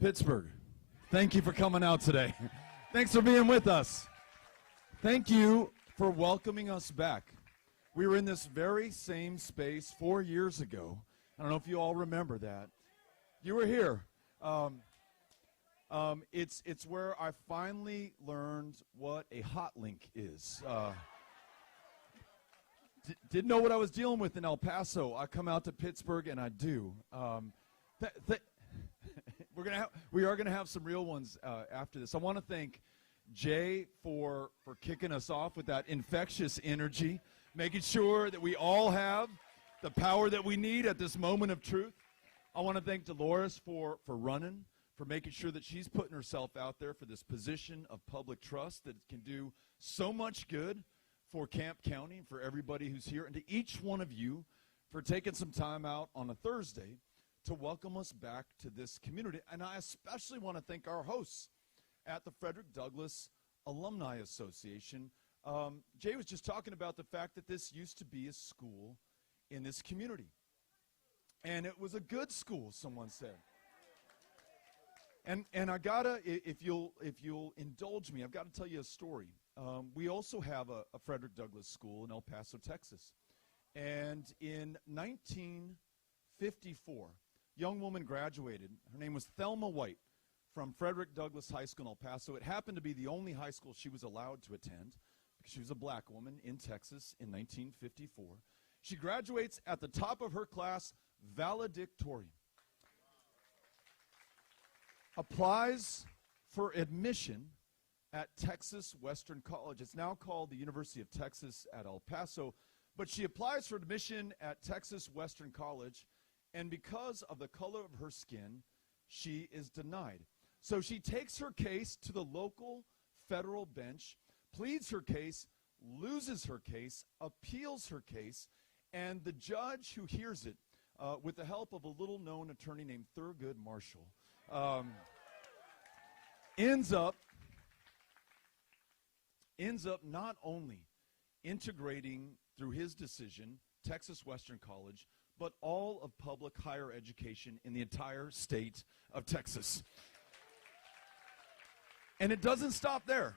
Pittsburg, thank you for coming out today. Thanks for being with us. Thank you for welcoming us back. We were in this very same space 4 years ago. I don't know if you all remember that. You were here. It's where I finally learned what a hot link is. Didn't know what I was dealing with in El Paso. I come out to Pittsburgh and I do. We are gonna have some real ones after this. I want to thank Jay for kicking us off with that infectious energy, making sure that we all have the power that we need at this moment of truth. I want to thank Dolores for running, for making sure that she's putting herself out there for this position of public trust that can do so much good for Camp County and for everybody who's here, and to each one of you for taking some time out on a Thursday to welcome us back to this community. And I especially want to thank our hosts at the Frederick Douglass Alumni Association. Jay was just talking about the fact that this used to be a school in this community. And it was a good school, someone said. And I gotta, if you'll indulge me, I've got to tell you a story. We also have a Frederick Douglass School in El Paso, Texas. And in 1954, a young woman graduated. Her name was Thelma White from Frederick Douglass High School in El Paso. It happened to be the only high school she was allowed to attend because she was a black woman in Texas in 1954. She graduates at the top of her class, valedictorian. Applies for admission at Texas Western College. It's now called the University of Texas at El Paso, but she applies for admission at Texas Western College, and because of the color of her skin, she is denied. So she takes her case to the local federal bench, pleads her case, loses her case, appeals her case, and the judge who hears it, with the help of a little-known attorney named Thurgood Marshall, ends up not only integrating through his decision Texas Western College, but all of public higher education in the entire state of Texas. And it doesn't stop there.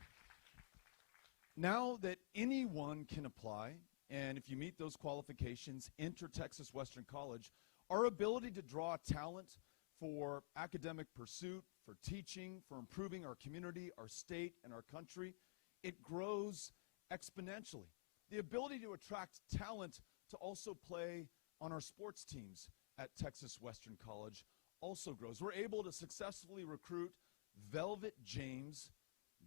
Now that anyone can apply, and if you meet those qualifications, enter Texas Western College, our ability to draw talent for academic pursuit, for teaching, for improving our community, our state, and our country, it grows exponentially. The ability to attract talent to also play on our sports teams at Texas Western College also grows. We're able to successfully recruit Velvet James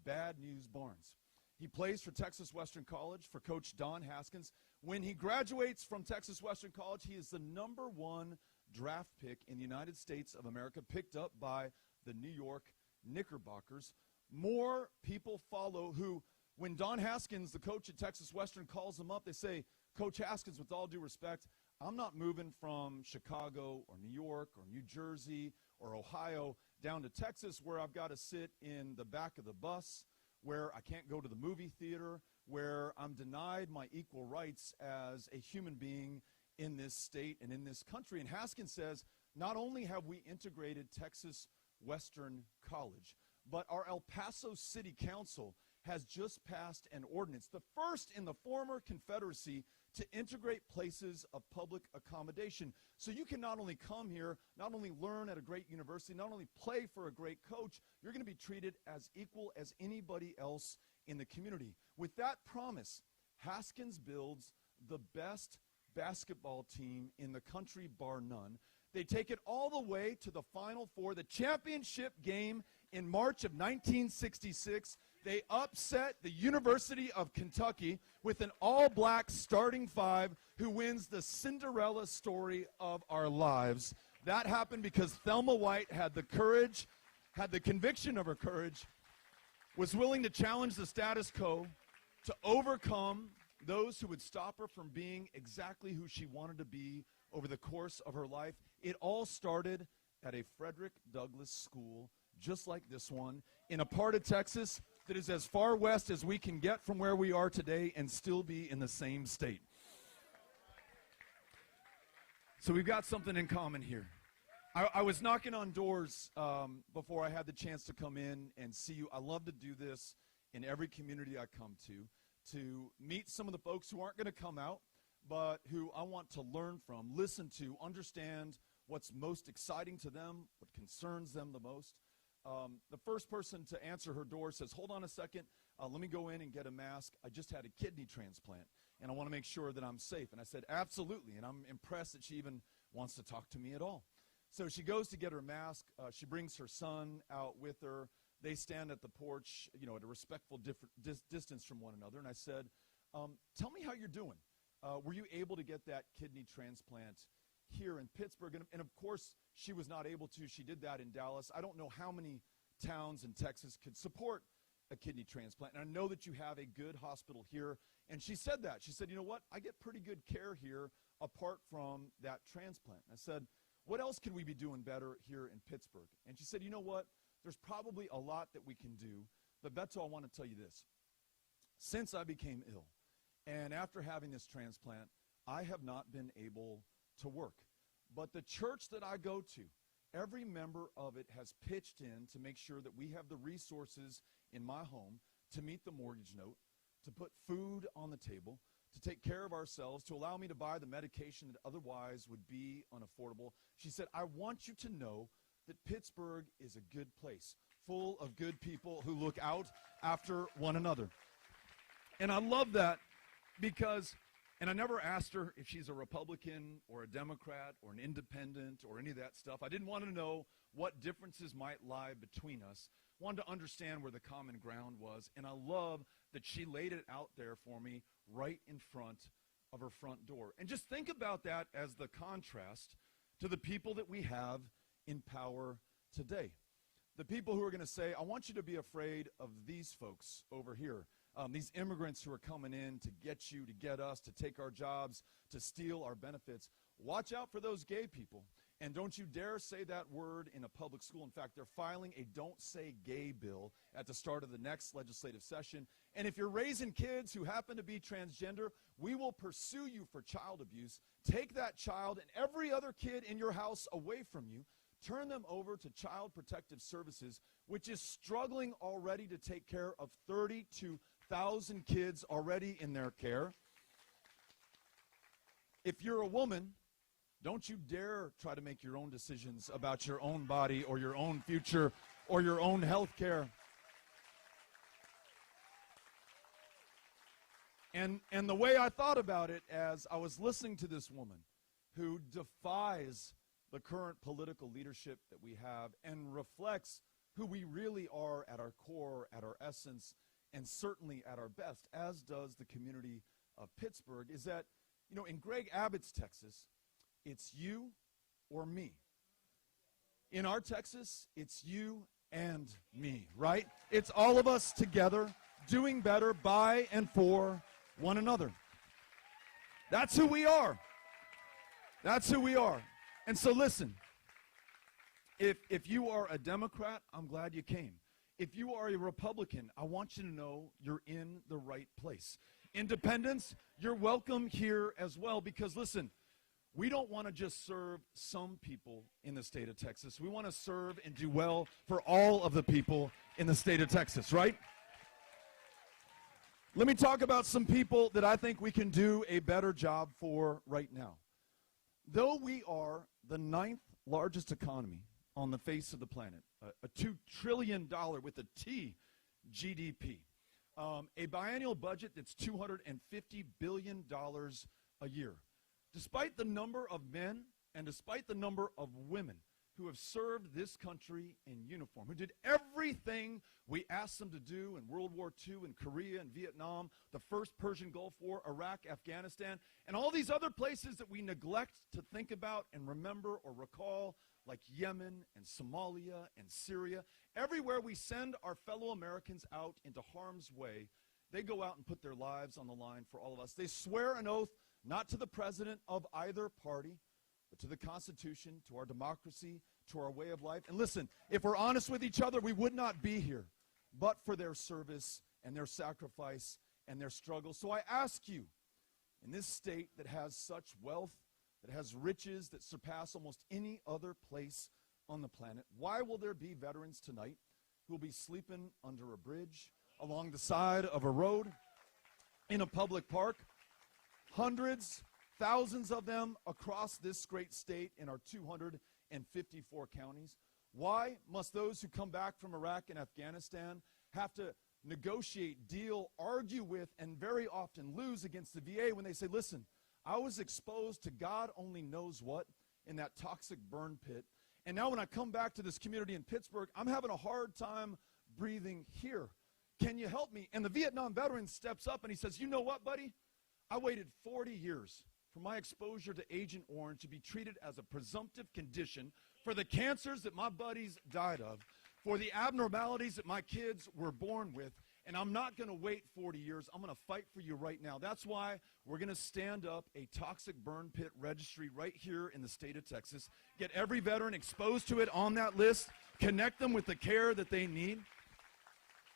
Bad News Barnes. He plays for Texas Western College for Coach Don Haskins. When he graduates from Texas Western College, he is the #1 draft pick in the United States of America, picked up by the New York Knickerbockers. More people follow who, when Don Haskins, the coach at Texas Western, calls them up, they say, Coach Haskins, with all due respect, I'm not moving from Chicago or New York or New Jersey or Ohio down to Texas where I've got to sit in the back of the bus, where I can't go to the movie theater, where I'm denied my equal rights as a human being in this state and in this country. And Haskins says, not only have we integrated Texas Western College, but our El Paso City Council has just passed an ordinance, the first in the former Confederacy, to integrate places of public accommodation. So you can not only come here, not only learn at a great university, not only play for a great coach, you're going to be treated as equal as anybody else in the community. With that promise, Haskins builds the best basketball team in the country, bar none. They take it all the way to the Final Four, the championship game in March of 1966. They upset the University of Kentucky with an all-black starting five who wins the Cinderella story of our lives. That happened because Thelma White had the courage, had the conviction of her courage, was willing to challenge the status quo, to overcome those who would stop her from being exactly who she wanted to be over the course of her life. It all started at a Frederick Douglass school, just like this one, in a part of Texas that is as far west as we can get from where we are today and still be in the same state. So we've got something in common here. I was knocking on doors before I had the chance to come in and see you. I love to do this in every community I come to meet some of the folks who aren't going to come out, but who I want to learn from, listen to, understand what's most exciting to them, what concerns them the most. The first person to answer her door says, hold on a second, let me go in and get a mask. I just had a kidney transplant, and I want to make sure that I'm safe. And I said, absolutely, and I'm impressed that she even wants to talk to me at all. So she goes to get her mask. She brings her son out with her. They stand at the porch, at a respectful distance from one another. And I said, tell me how you're doing. Were you able to get that kidney transplant here in Pittsburgh? And of course, she was not able to. She did that in Dallas. I don't know how many towns in Texas could support a kidney transplant. And I know that you have a good hospital here. And she said that. She said, you know what? I get pretty good care here apart from that transplant. And I said, what else could we be doing better here in Pittsburgh? And she said, you know what? There's probably a lot that we can do. But Beto, I want to tell you this. Since I became ill, and after having this transplant, I have not been able to work. But the church that I go to, every member of it has pitched in to make sure that we have the resources in my home to meet the mortgage note, to put food on the table, to take care of ourselves, to allow me to buy the medication that otherwise would be unaffordable. She said, I want you to know that Pittsburgh is a good place, full of good people who look out after one another. And I love that because, and I never asked her if she's a Republican or a Democrat or an independent or any of that stuff. I didn't want to know what differences might lie between us. Wanted to understand where the common ground was, and I love that she laid it out there for me right in front of her front door. And just think about that as the contrast to the people that we have in power today. The people who are going to say, I want you to be afraid of these folks over here, these immigrants who are coming in to get you, to get us, to take our jobs, to steal our benefits. Watch out for those gay people. And don't you dare say that word in a public school. In fact, they're filing a Don't Say Gay bill at the start of the next legislative session. And if you're raising kids who happen to be transgender, we will pursue you for child abuse. Take that child and every other kid in your house away from you. Turn them over to Child Protective Services, which is struggling already to take care of 32,000 kids already in their care. If you're a woman, don't you dare try to make your own decisions about your own body or your own future or your own health care. And the way I thought about it as I was listening to this woman who defies the current political leadership that we have and reflects who we really are at our core, at our essence, and certainly at our best, as does the community of Pittsburgh, is that, in Greg Abbott's Texas, it's you or me. In our Texas, it's you and me, right? It's all of us together doing better by and for one another. That's who we are. That's who we are. And so listen, if you are a Democrat, I'm glad you came. If you are a Republican, I want you to know you're in the right place. Independents, you're welcome here as well because listen, we don't want to just serve some people in the state of Texas. We want to serve and do well for all of the people in the state of Texas, right? Let me talk about some people that I think we can do a better job for right now. Though we are the 9th largest economy on the face of the planet, a $2 trillion with a T GDP, a biennial budget that's $250 billion a year. Despite the number of men and despite the number of women who have served this country in uniform, who did everything we asked them to do in World War II, in Korea and Vietnam, the first Persian Gulf War, Iraq, Afghanistan, and all these other places that we neglect to think about and remember or recall, like Yemen and Somalia and Syria. Everywhere we send our fellow Americans out into harm's way, they go out and put their lives on the line for all of us. They swear an oath not to the president of either party, but to the Constitution, to our democracy, to our way of life. And listen, if we're honest with each other, we would not be here but for their service and their sacrifice and their struggle. So I ask you, in this state that has such wealth, that has riches that surpass almost any other place on the planet. Why will there be veterans tonight who will be sleeping under a bridge, along the side of a road, in a public park? Hundreds, thousands of them across this great state in our 254 counties. Why must those who come back from Iraq and Afghanistan have to negotiate, deal, argue with, and very often lose against the VA when they say, listen, I was exposed to God only knows what in that toxic burn pit. And now when I come back to this community in Pittsburgh, I'm having a hard time breathing here. Can you help me? And the Vietnam veteran steps up and he says, you know what, buddy? I waited 40 years for my exposure to Agent Orange to be treated as a presumptive condition for the cancers that my buddies died of, for the abnormalities that my kids were born with, and I'm not going to wait 40 years. I'm going to fight for you right now. That's why we're going to stand up a toxic burn pit registry right here in the state of Texas, get every veteran exposed to it on that list, connect them with the care that they need.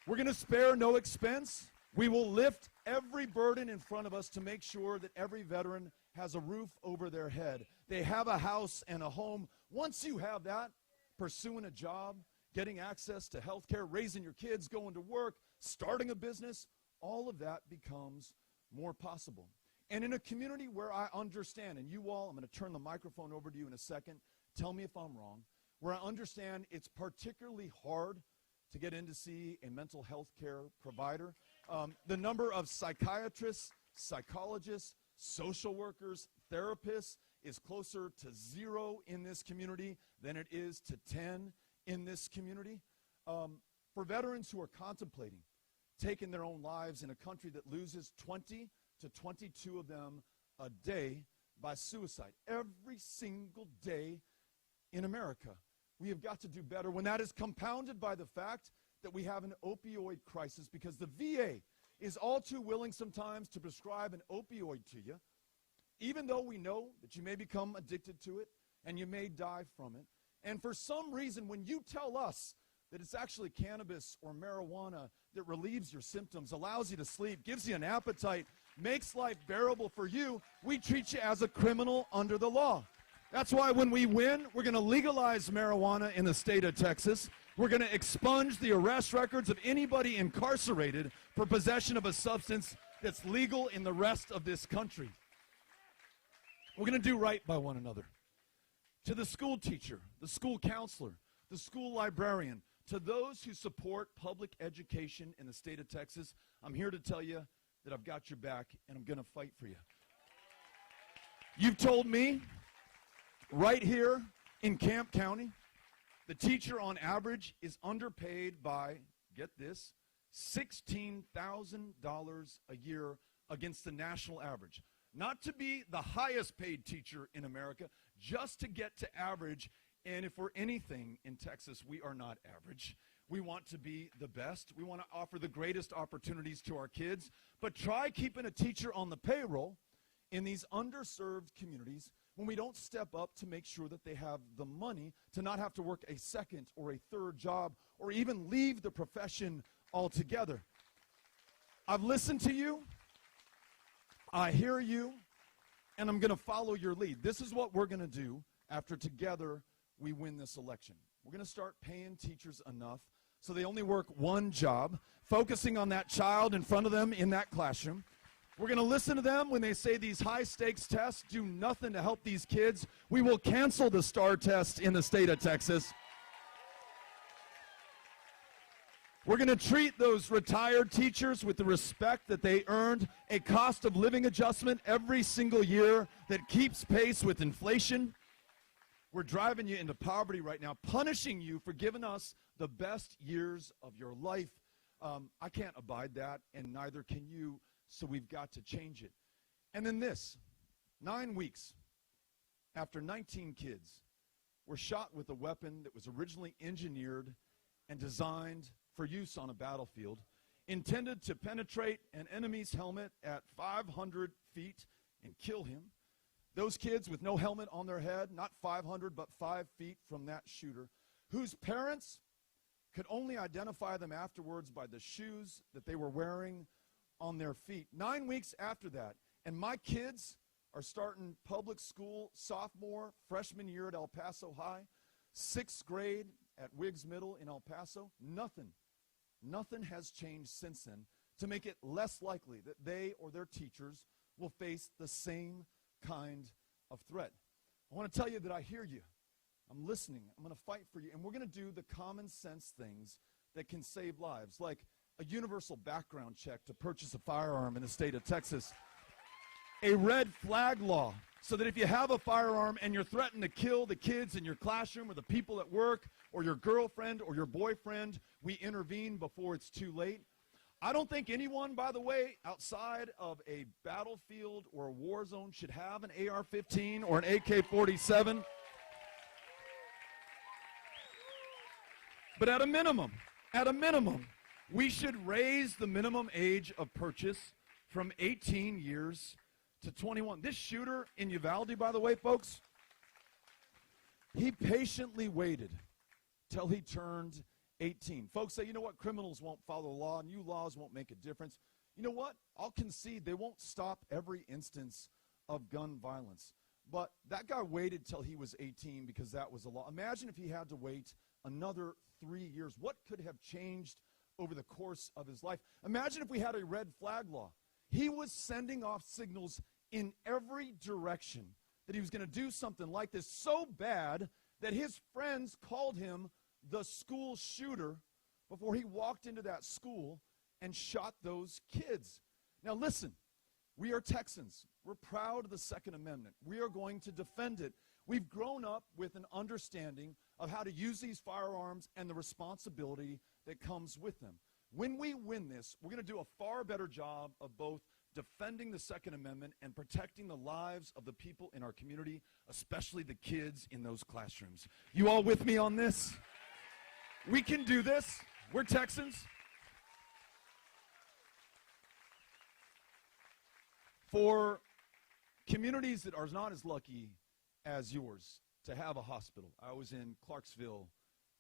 We're going to spare no expense. We will lift every burden in front of us to make sure that every veteran has a roof over their head. They have a house and a home. Once you have that, pursuing a job, getting access to health care, raising your kids, going to work, starting a business, all of that becomes more possible. And in a community where I understand, and you all, I'm going to turn the microphone over to you in a second, tell me if I'm wrong, where I understand it's particularly hard to get in to see a mental health care provider. The number of psychiatrists, psychologists, social workers, therapists is closer to 0 in this community than it is to 10 in this community. For veterans who are contemplating taking their own lives in a country that loses 20 to 22 of them a day by suicide, every single day in America, we have got to do better when that is compounded by the fact that we have an opioid crisis, because the VA is all too willing sometimes to prescribe an opioid to you, even though we know that you may become addicted to it and you may die from it. And for some reason, when you tell us that it's actually cannabis or marijuana that relieves your symptoms, allows you to sleep, gives you an appetite, makes life bearable for you, we treat you as a criminal under the law. That's why when we win, we're going to legalize marijuana in the state of Texas. We're going to expunge the arrest records of anybody incarcerated for possession of a substance that's legal in the rest of this country. We're going to do right by one another. To the school teacher, the school counselor, the school librarian, to those who support public education in the state of Texas, I'm here to tell you that I've got your back and I'm going to fight for you. You've told me right here in Camp County, the teacher on average is underpaid by, get this, $16,000 a year against the national average. Not to be the highest paid teacher in America, just to get to average. And if we're anything in Texas, we are not average. We want to be the best. We want to offer the greatest opportunities to our kids. But try keeping a teacher on the payroll in these underserved communities when we don't step up to make sure that they have the money to not have to work a second or a third job or even leave the profession altogether. I've listened to you. I hear you, and I'm going to follow your lead. This is what we're going to do after together we win this election. We're going to start paying teachers enough so they only work one job, focusing on that child in front of them in that classroom. We're going to listen to them when they say these high-stakes tests do nothing to help these kids. We will cancel the STAR test in the state of Texas. We're going to treat those retired teachers with the respect that they earned, a cost of living adjustment every single year that keeps pace with inflation. We're driving you into poverty right now, punishing you for giving us the best years of your life. I can't abide that, and neither can you, so we've got to change it. And then this, 9 weeks after 19 kids were shot with a weapon that was originally engineered and designed for use on a battlefield, intended to penetrate an enemy's helmet at 500 feet and kill him. Those kids with no helmet on their head, not 500 but 5 feet from that shooter, whose parents could only identify them afterwards by the shoes that they were wearing on their feet. 9 weeks after that, and my kids are starting public school sophomore, freshman year at El Paso High, 6th grade at Wiggs Middle in El Paso. Nothing has changed since then to make it less likely that they or their teachers will face the same kind of threat. I want to tell you that I hear you. I'm listening. I'm going to fight for you. And we're going to do the common sense things that can save lives, like a universal background check to purchase a firearm in the state of Texas, a red flag law so that if you have a firearm and you're threatened to kill the kids in your classroom or the people at work or your girlfriend or your boyfriend, we intervene before it's too late. I don't think anyone, by the way, outside of a battlefield or a war zone should have an AR-15 or an AK-47. But at a minimum, we should raise the minimum age of purchase from 18 years to 21. This shooter in Uvalde, by the way, folks, he patiently waited till he turned 18. Folks say, you know what, criminals won't follow the law, new laws won't make a difference. You know what? I'll concede they won't stop every instance of gun violence. But that guy waited till he was 18 because that was the law. Imagine if he had to wait another 3 years. What could have changed over the course of his life? Imagine if we had a red flag law. He was sending off signals in every direction that he was going to do something like this so bad that his friends called him the school shooter before he walked into that school and shot those kids. Now listen, we are Texans. We're proud of the Second Amendment. We are going to defend it. We've grown up with an understanding of how to use these firearms and the responsibility that comes with them. When we win this, we're going to do a far better job of both defending the Second Amendment and protecting the lives of the people in our community, especially the kids in those classrooms. You all with me on this? We can do this. We're Texans. For communities that are not as lucky as yours to have a hospital, I was in Clarksville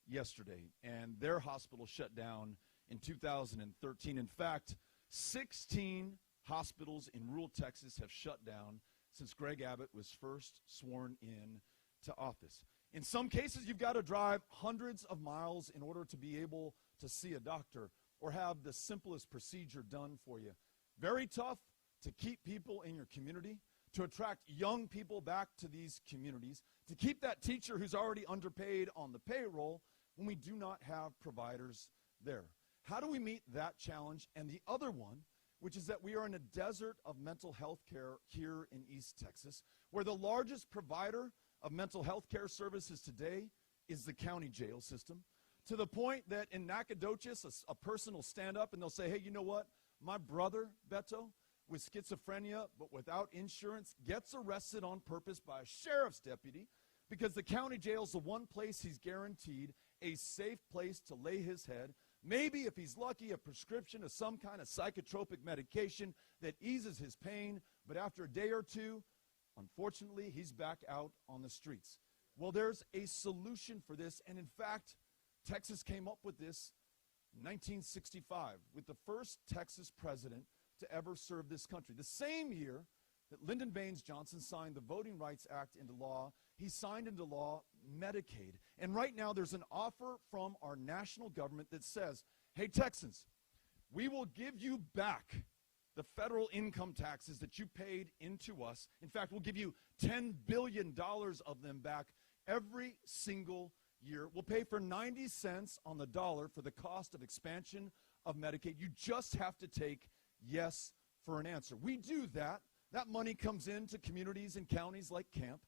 yesterday, and their hospital shut down in 2013. In fact, 16 hospitals in rural Texas have shut down since Greg Abbott was first sworn in to office. In some cases, you've got to drive hundreds of miles in order to be able to see a doctor or have the simplest procedure done for you. Very tough to keep people in your community, to attract young people back to these communities, to keep that teacher who's already underpaid on the payroll when we do not have providers there. How do we meet that challenge? And the other one, which is that we are in a desert of mental health care here in East Texas, where the largest provider of mental health care services today is the county jail system, to the point that in Nacogdoches, a person will stand up and they'll say, hey, you know what? My brother, Beto, with schizophrenia but without insurance, gets arrested on purpose by a sheriff's deputy because the county jail is the one place he's guaranteed a safe place to lay his head. Maybe, if he's lucky, a prescription of some kind of psychotropic medication that eases his pain, but after a day or two, unfortunately, he's back out on the streets. Well, there's a solution for this, and in fact, Texas came up with this in 1965 with the first Texas president to ever serve this country. The same year that Lyndon Baines Johnson signed the Voting Rights Act into law, he signed into law Medicaid. And right now there's an offer from our national government that says, hey, Texans, we will give you back the federal income taxes that you paid into us. In fact, we'll give you $10 billion of them back every single year. We'll pay for 90 cents on the dollar for the cost of expansion of Medicaid. You just have to take yes for an answer. We do that. That money comes into communities and counties like Camp.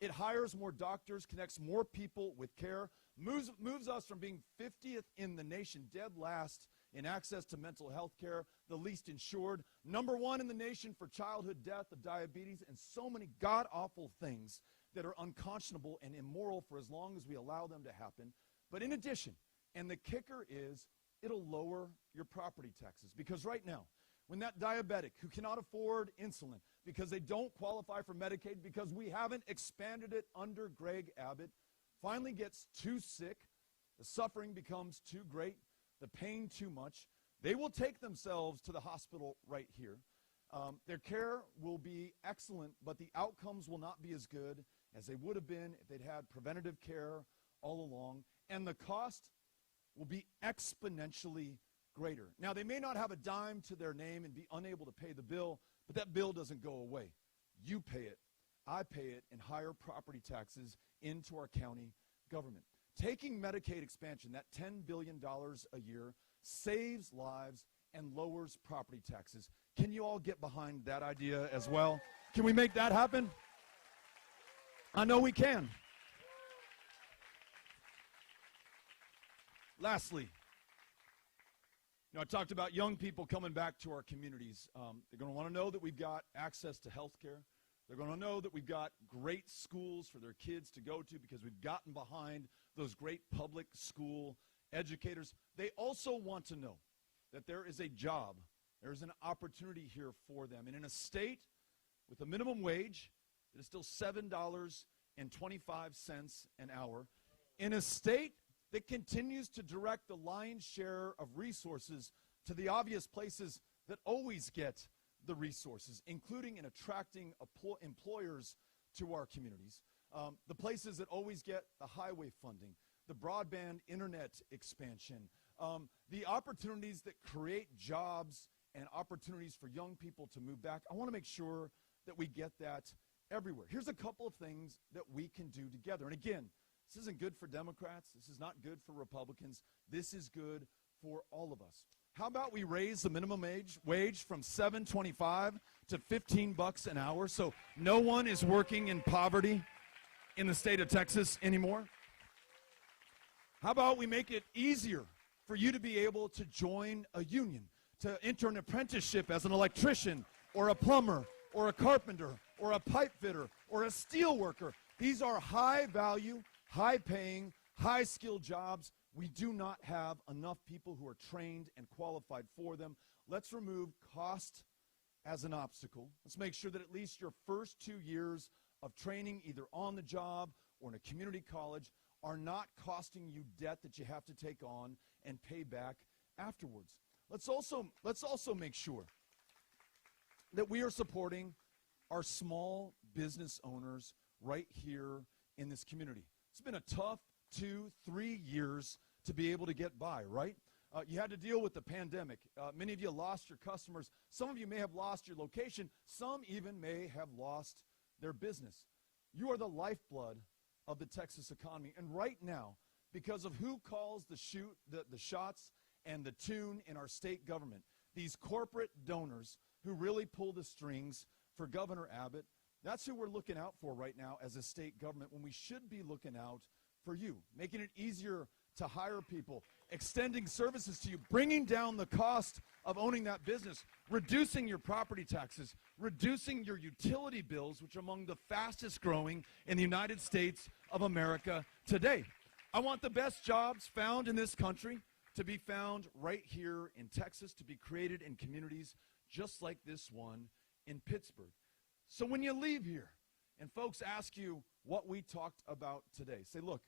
It hires more doctors, connects more people with care, moves us from being 50th in the nation, dead last in access to mental health care, the least insured, number one in the nation for childhood death of diabetes, and so many god-awful things that are unconscionable and immoral for as long as we allow them to happen. But in addition, and the kicker is, it'll lower your property taxes. Because right now, when that diabetic who cannot afford insulin because they don't qualify for Medicaid because we haven't expanded it under Greg Abbott, finally gets too sick, the suffering becomes too great, the pain too much, they will take themselves to the hospital right here. Their care will be excellent, but the outcomes will not be as good as they would have been if they'd had preventative care all along, and the cost will be exponentially greater. Now, they may not have a dime to their name and be unable to pay the bill, but that bill doesn't go away. You pay it. I pay it in higher property taxes into our county government. Taking Medicaid expansion, that $10 billion a year, saves lives and lowers property taxes. Can you all get behind that idea as well? Can we make that happen? I know we can. Lastly, I talked about young people coming back to our communities. They're going to want to know that we've got access to health care. They're going to know that we've got great schools for their kids to go to because we've gotten behind those great public school educators. They also want to know that there is a job, there's an opportunity here for them. And in a state with a minimum wage that is still $7.25 an hour, in a state that continues to direct the lion's share of resources to the obvious places that always get the resources, including in attracting employers to our communities. The places that always get the highway funding, the broadband internet expansion, the opportunities that create jobs and opportunities for young people to move back. I want to make sure that we get that everywhere. Here's a couple of things that we can do together. And again, this isn't good for Democrats. This is not good for Republicans. This is good for all of us. How about we raise the minimum wage from $7.25 to $15 an hour so no one is working in poverty in the state of Texas anymore? How about we make it easier for you to be able to join a union, to enter an apprenticeship as an electrician or a plumber or a carpenter or a pipe fitter or a steel worker? These are high-value, high-paying, high-skilled jobs. We do not have enough people who are trained and qualified for them. Let's remove cost as an obstacle. Let's make sure that at least your first 2 years of training, either on the job or in a community college, are not costing you debt that you have to take on and pay back afterwards. Let's also make sure that we are supporting our small business owners right here in this community. It's been a tough 2-3 years to be able to get by, right? You had to deal with the pandemic. Many of you lost your customers. Some of you may have lost your location. Some even may have lost their business. You are the lifeblood of the Texas economy. And right now, because of who calls the shots and the tune in our state government, these corporate donors who really pull the strings for Governor Abbott, that's who we're looking out for right now as a state government, when we should be looking out for you, making it easier to hire people, extending services to you, bringing down the cost of owning that business, reducing your property taxes, reducing your utility bills, which are among the fastest growing in the United States of America today. I want the best jobs found in this country to be found right here in Texas, to be created in communities just like this one in Pittsburgh. So when you leave here and folks ask you what we talked about today, say, look,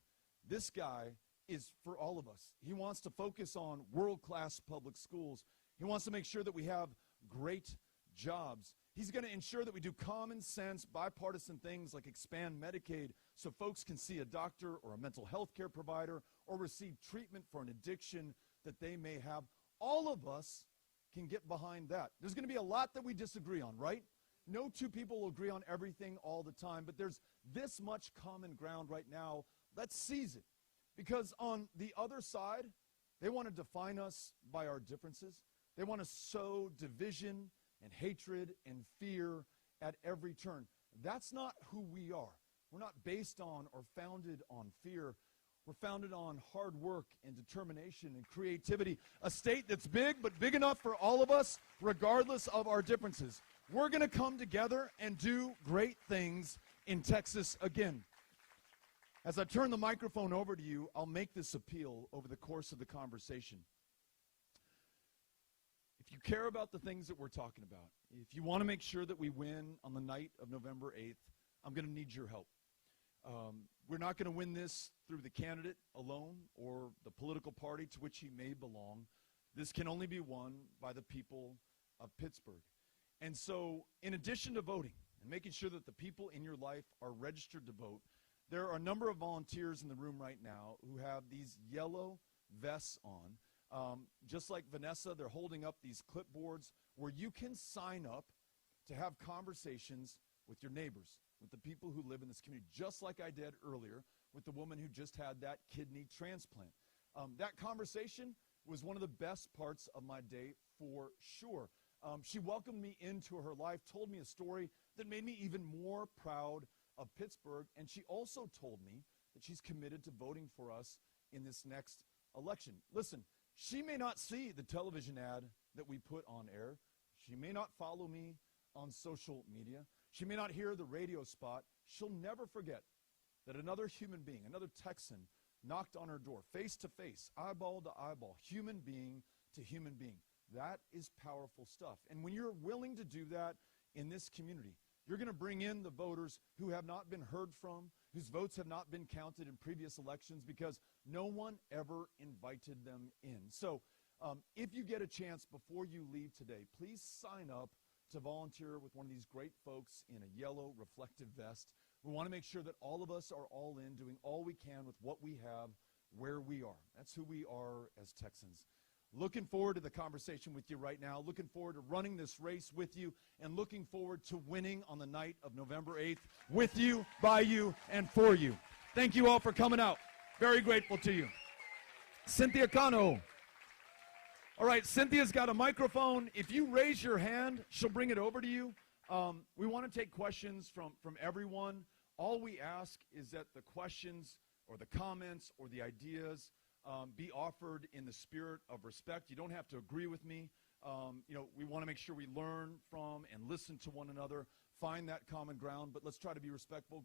this guy is for all of us. He wants to focus on world-class public schools. He wants to make sure that we have great jobs. He's going to ensure that we do common sense, bipartisan things like expand Medicaid so folks can see a doctor or a mental health care provider or receive treatment for an addiction that they may have. All of us can get behind that. There's going to be a lot that we disagree on, right? No two people will agree on everything all the time, but there's this much common ground right now. Let's seize it. Because on the other side, they want to define us by our differences. They want to sow division and hatred and fear at every turn. That's not who we are. We're not based on or founded on fear. We're founded on hard work and determination and creativity. A state that's big, but big enough for all of us, regardless of our differences. We're going to come together and do great things in Texas again. As I turn the microphone over to you, I'll make this appeal over the course of the conversation. If you care about the things that we're talking about, if you want to make sure that we win on the night of November 8th, I'm going to need your help. We're not going to win this through the candidate alone or the political party to which he may belong. This can only be won by the people of Pittsburgh. And so in addition to voting and making sure that the people in your life are registered to vote, there are a number of volunteers in the room right now who have these yellow vests on. Just like Vanessa, they're holding up these clipboards where you can sign up to have conversations with your neighbors, with the people who live in this community, just like I did earlier with the woman who just had that kidney transplant. That conversation was one of the best parts of my day for sure. She welcomed me into her life, told me a story that made me even more proud of Pittsburgh, and she also told me that she's committed to voting for us in this next election. Listen, she may not see the television ad that we put on air. She may not follow me on social media. She may not hear the radio spot. She'll never forget that another human being, another Texan, knocked on her door, face to face, eyeball to eyeball, human being to human being. That is powerful stuff. And when you're willing to do that in this community, you're going to bring in the voters who have not been heard from, whose votes have not been counted in previous elections because no one ever invited them in. So if you get a chance before you leave today, please sign up to volunteer with one of these great folks in a yellow reflective vest. We want to make sure that all of us are all in, doing all we can with what we have, where we are. That's who we are as Texans. Looking forward to the conversation with you right now, looking forward to running this race with you, and looking forward to winning on the night of November 8th with you, by you, and for you. Thank you all for coming out. Very grateful to you. Cynthia Cano. All right, Cynthia's got a microphone. If you raise your hand, she'll bring it over to you. We want to take questions from everyone. All we ask is that the questions or the comments or the ideas be offered in the spirit of respect. You don't have to agree with me. We want to make sure we learn from and listen to one another, find that common ground, but let's try to be respectful.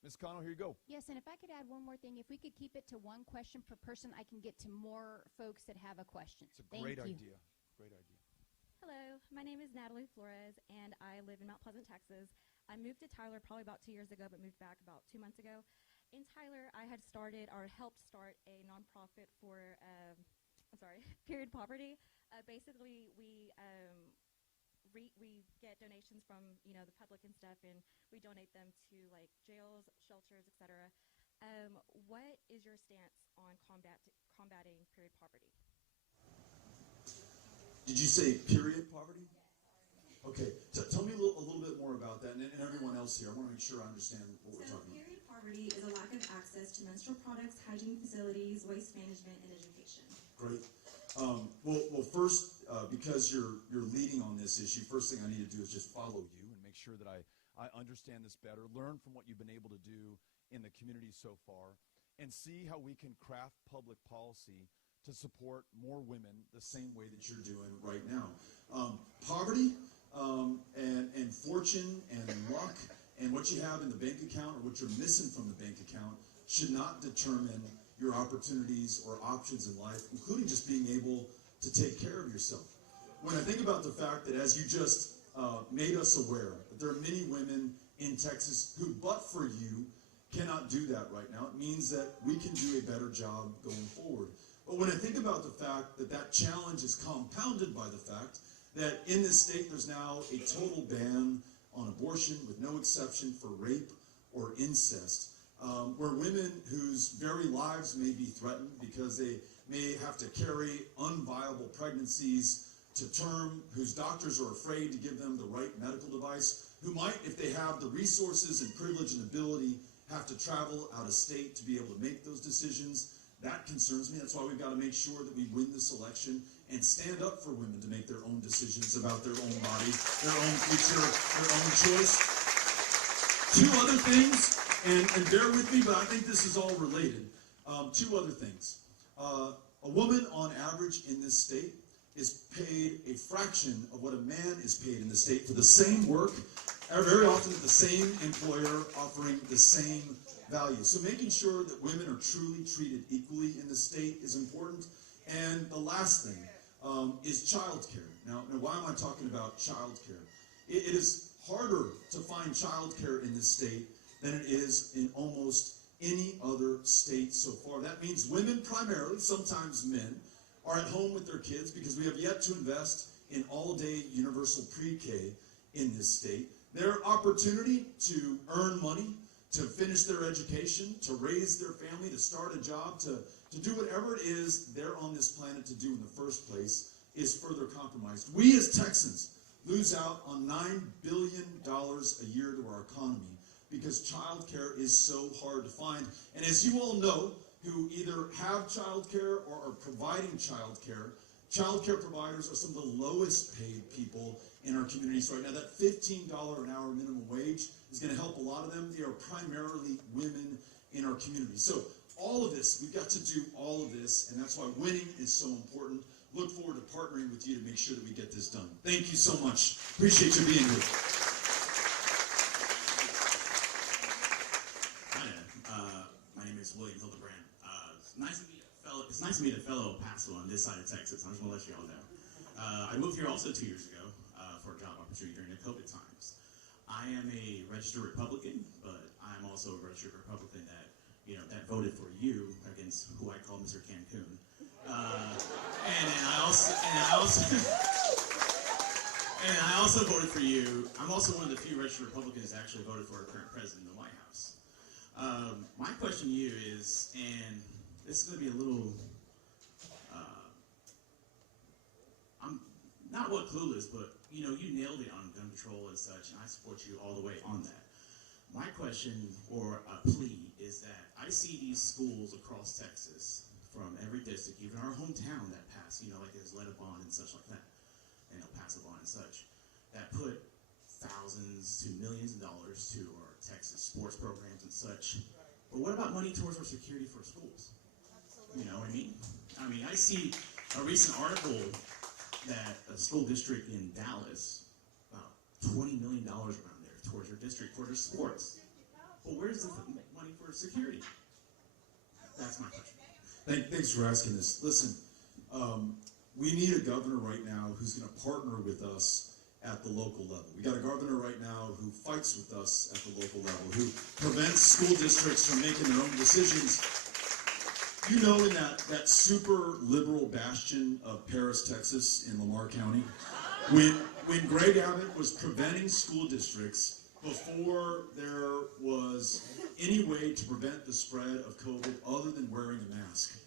Ms. Cano, here you go. Yes, and if I could add one more thing, if we could keep it to one question per person, I can get to more folks that have a question. It's a great idea. Great idea. Hello, my name is Natalie Flores, and I live in Mount Pleasant, Texas. I moved to Tyler probably about 2 years ago, but moved back about 2 months ago. In Tyler, I had started or helped start a nonprofit for, period poverty. Basically, we get donations from the public and stuff, and we donate them to like jails, shelters, etc. What is your stance on combating period poverty? Did you say period poverty? Okay, tell me a little bit more about that, and everyone else here. I want to make sure I understand what we're talking about. Period poverty is a lack of access to menstrual products, hygiene facilities, waste management, and education. Great. Well, first, because you're leading on this issue, first thing I need to do is just follow you and make sure that I understand this better, learn from what you've been able to do in the community so far, and see how we can craft public policy to support more women the same way that you're doing right now. Poverty and fortune and luck and what you have in the bank account or what you're missing from the bank account should not determine your opportunities or options in life, including just being able to take care of yourself. When I think about the fact that, as you just made us aware, that there are many women in Texas who, but for you, cannot do that right now, it means that we can do a better job going forward. But when I think about the fact that that challenge is compounded by the fact that in this state there's now a total ban on abortion with no exception for rape or incest, where women whose very lives may be threatened because they may have to carry unviable pregnancies to term, whose doctors are afraid to give them the right medical device, who might, if they have the resources and privilege and ability, have to travel out of state to be able to make those decisions. That concerns me. That's why we've got to make sure that we win this election and stand up for women to make their own decisions about their own body, their own future, their own choice. Two other things, and bear with me, but I think this is all related. Two other things. A woman on average in this state is paid a fraction of what a man is paid in the state for the same work, very often the same employer offering the same value. So making sure that women are truly treated equally in the state is important. And the last thing is childcare. Now, why am I talking about childcare? It is harder to find childcare in this state than it is in almost any other state so far. That means women primarily, sometimes men, are at home with their kids because we have yet to invest in all-day universal pre-K in this state. Their opportunity to earn money, to finish their education, to raise their family, to start a job, to do whatever it is they're on this planet to do in the first place is further compromised. We as Texans lose out on $9 billion a year to our economy because child care is so hard to find. And as you all know, who either have child care or are providing child care providers are some of the lowest paid people in our communities right now. That $15 an hour minimum wage is going to help a lot of them. They are primarily women in our community. So all of this, we've got to do all of this, and that's why winning is so important. Look forward to partnering with you to make sure that we get this done. Thank you so much. Appreciate you being here. Hi, my name is William Hildebrand. It's nice to meet a fellow Paso on this side of Texas. I just want to let you all know. I moved here also 2 years ago for a job opportunity during the COVID times. I am a registered Republican, but I'm also a registered Republican that voted for you against who I call Mr. Cancun. And I also voted for you. I'm also one of the few registered Republicans that actually voted for our current president in the White House. My question to you is, and this is going to be a little, I'm not what clueless, but you nailed it on gun control and such, and I support you all the way on that. My question or a plea is that I see these schools across Texas from every district, even our hometown that passed, like there's Letterbond and such like that, and El Paso Bond and such, that put thousands to millions of dollars to our Texas sports programs and such. But what about money towards our security for schools? You know what I mean? I see a recent article that a school district in Dallas, about $20 million around there towards your district for their sports. But where's the money for security? That's my question. Thanks for asking this. Listen, we need a governor right now who's going to partner with us at the local level. We got a governor right now who fights with us at the local level, who prevents school districts from making their own decisions. In that super liberal bastion of Paris, Texas, in Lamar County, when Greg Abbott was preventing school districts before there was any way to prevent the spread of COVID other than wearing a mask.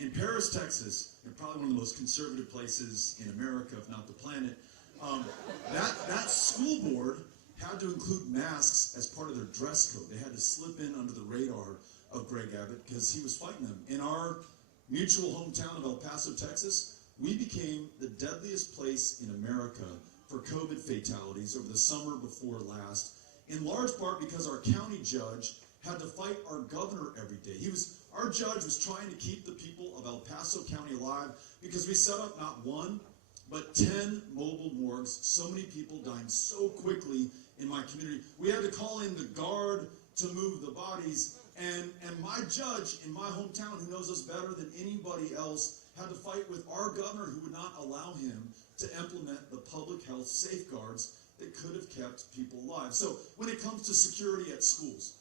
In Paris, Texas, probably one of the most conservative places in America, if not the planet, that school board had to include masks as part of their dress code. They had to slip in under the radar of Greg Abbott because he was fighting them. In our mutual hometown of El Paso, Texas, we became the deadliest place in America for COVID fatalities over the summer before last, in large part because our county judge had to fight our governor every day. Our judge was trying to keep the people of El Paso County alive because we set up not one, but 10 mobile morgues. So many people dying so quickly in my community. We had to call in the guard to move the bodies. And my judge in my hometown, who knows us better than anybody else, had to fight with our governor who would not allow him to implement the public health safeguards that could have kept people alive. So when it comes to security at schools,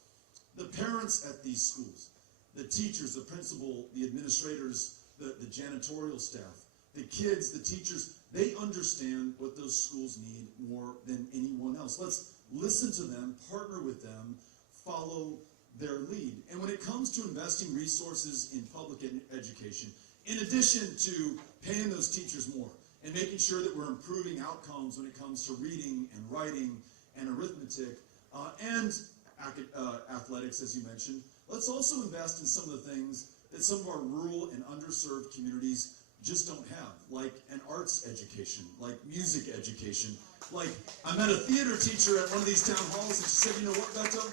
the parents at these schools, the teachers, the principal, the administrators, the janitorial staff, the kids, the teachers, they understand what those schools need more than anyone else. Let's listen to them, partner with them, follow their lead. And when it comes to investing resources in public education, in addition to paying those teachers more and making sure that we're improving outcomes when it comes to reading and writing and arithmetic and athletics, as you mentioned, let's also invest in some of the things that some of our rural and underserved communities just don't have, like an arts education, like music education. Like, I met a theater teacher at one of these town halls, and she said, you know what, Beto?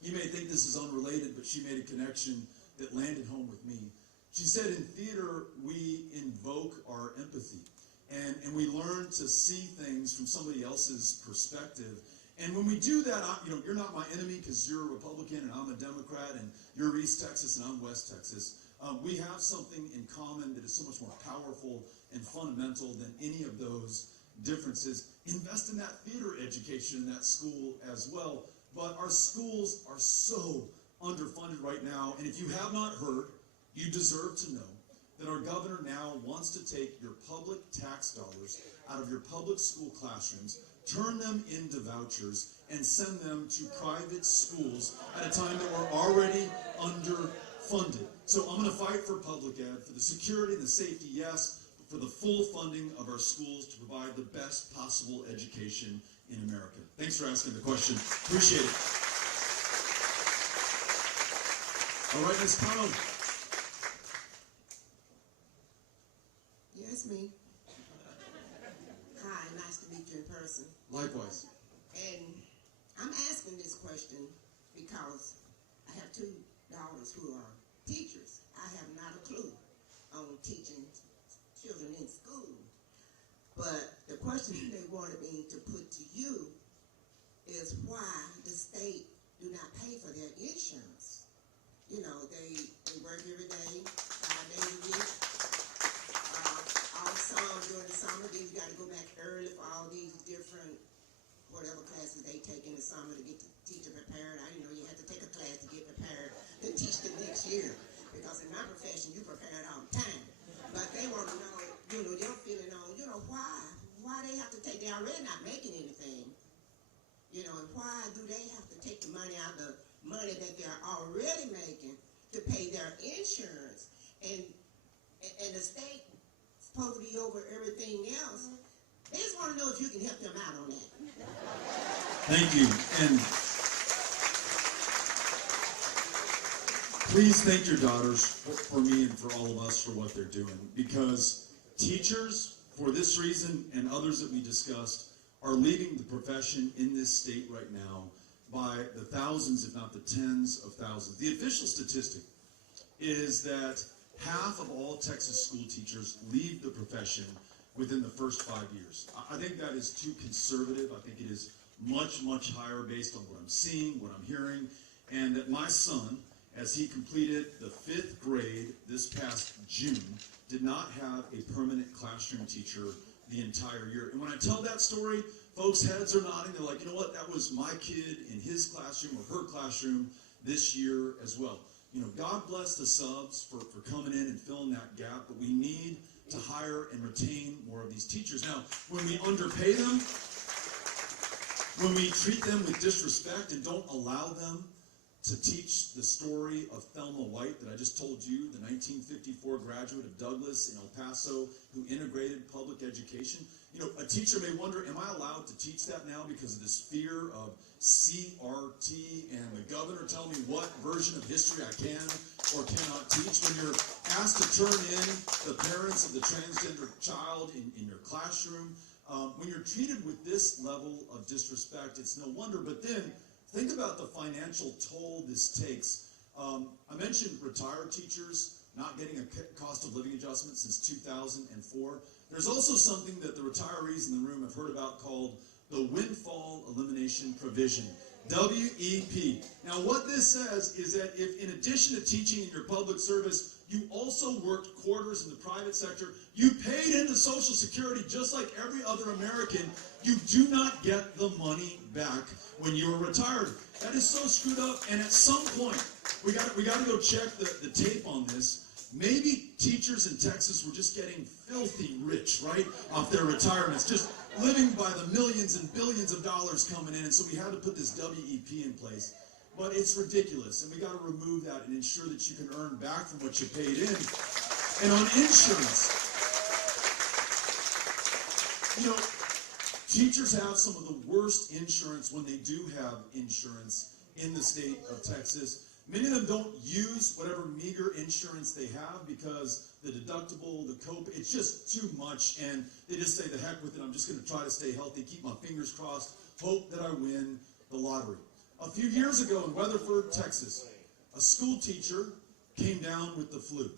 You may think this is unrelated, but she made a connection that landed home with me. She said in theater, we invoke our empathy, and we learn to see things from somebody else's perspective. And when we do that, you're not my enemy because you're a Republican and I'm a Democrat, and you're East Texas and I'm West Texas. We have something in common that is so much more powerful and fundamental than any of those differences. Invest in that theater education in that school as well. But our schools are so underfunded right now, and if you have not heard, you deserve to know that our governor now wants to take your public tax dollars out of your public school classrooms, turn them into vouchers, and send them to private schools at a time that we're already underfunded. So I'm going to fight for public ed, for the security and the safety, yes, but for the full funding of our schools to provide the best possible education in America. Thanks for asking the question. Appreciate it. All right, Ms. Connell. Yes, me. Hi, nice to meet you in person. Likewise. And I'm asking this question because I have two daughters who are teachers. I have not a clue on teaching children in school. But the question they wanted me to put to you is why the state do not pay for their insurance. You know, they work every day, 5 days a week. All summer, during the summer, then you got to go back early for all these different whatever classes they take in the summer to get the teacher prepared. I didn't know you had to take a class to get prepared to teach the next year. Because in my profession, you prepare it all the time. But they want to know, you know, they're feeling on, you know, why they have to take, they're already not making anything. You know, and why do they have to take the money out of the money that they're already making to pay their insurance? And the state is supposed to be over everything else. They just want to know if you can help them out on that. Thank you. And please thank your daughters for me and for all of us for what they're doing. Because teachers, for this reason and others that we discussed, are leaving the profession in this state right now by the thousands, if not the tens of thousands. The official statistic is that half of all Texas school teachers leave the profession within the first 5 years. I think that is too conservative. I think it is much, much higher based on what I'm seeing, what I'm hearing, and that my son, as he completed the 5th grade this past June, did not have a permanent classroom teacher the entire year. And when I tell that story, folks' heads are nodding. They're like, you know what, that was my kid in his classroom or her classroom this year as well. You know, God bless the subs for coming in and filling that gap, but we need to hire and retain more of these teachers. Now, when we underpay them, when we treat them with disrespect and don't allow them to teach the story of Thelma White that I just told you, the 1954 graduate of Douglas in El Paso who integrated public education. You know, a teacher may wonder, am I allowed to teach that now because of this fear of CRT and the governor telling me what version of history I can or cannot teach? When you're asked to turn in the parents of the transgender child in your classroom, when you're treated with this level of disrespect, it's no wonder. But then, think about the financial toll this takes. I mentioned retired teachers not getting a cost of living adjustment since 2004. There's also something that the retirees in the room have heard about called the Windfall Elimination Provision, WEP. Now, what this says is that if, in addition to teaching in your public service, you also worked quarters in the private sector, you paid into Social Security just like every other American, you do not get the money back when you are retired. That is so screwed up, and at some point, we got to go check the tape on this. Maybe teachers in Texas were just getting filthy rich, right, off their retirements, just living by the millions and billions of dollars coming in, and so we had to put this WEP in place. But it's ridiculous, and we got to remove that and ensure that you can earn back from what you paid in. And on insurance, you know, teachers have some of the worst insurance when they do have insurance in the state of Texas. Many of them don't use whatever meager insurance they have because the deductible, the copay, it's just too much, and they just say, the heck with it, I'm just going to try to stay healthy, keep my fingers crossed, hope that I win the lottery. A few years ago in Weatherford, Texas, a school teacher came down with the flu.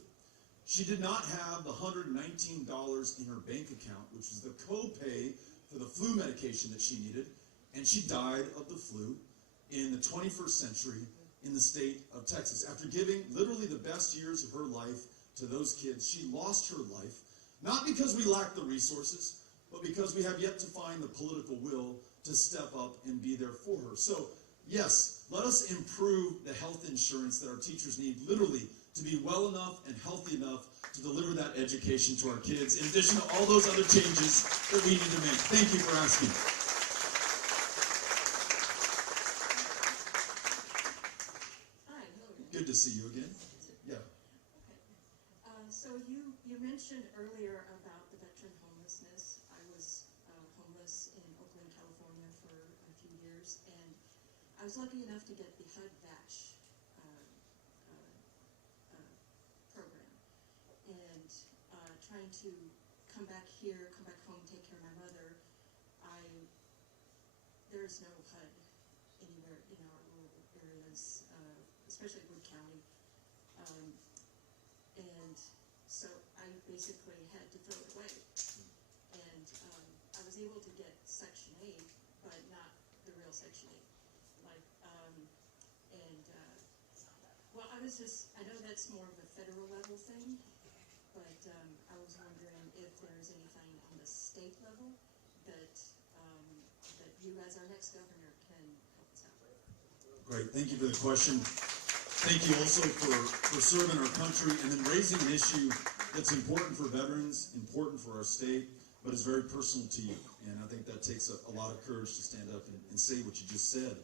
She did not have the $119 in her bank account, which was the copay for the flu medication that she needed, and she died of the flu in the 21st century in the state of Texas. After giving literally the best years of her life to those kids, she lost her life, not because we lack the resources, but because we have yet to find the political will to step up and be there for her. So, yes, let us improve the health insurance that our teachers need, literally, to be well enough and healthy enough to deliver that education to our kids, in addition to all those other changes that we need to make. Thank you for asking. to see you again. Yeah. So you mentioned earlier about the veteran homelessness. I was homeless in Oakland, California for a few years, and I was lucky enough to get the HUD-VASH program. And trying to come back home, take care of my mother, there's no HUD anywhere in our rural areas, especially Wood County. And so I basically had to throw it away. And I was able to get Section 8, but not the real Section 8. Well, I know that's more of a federal level thing, but I was wondering if there's anything on the state level that you as our next governor can help us out with. Great, thank you for the question. Thank you also for serving our country and then raising an issue that's important for veterans, important for our state, but is very personal to you. And I think that takes a lot of courage to stand up and say what you just said.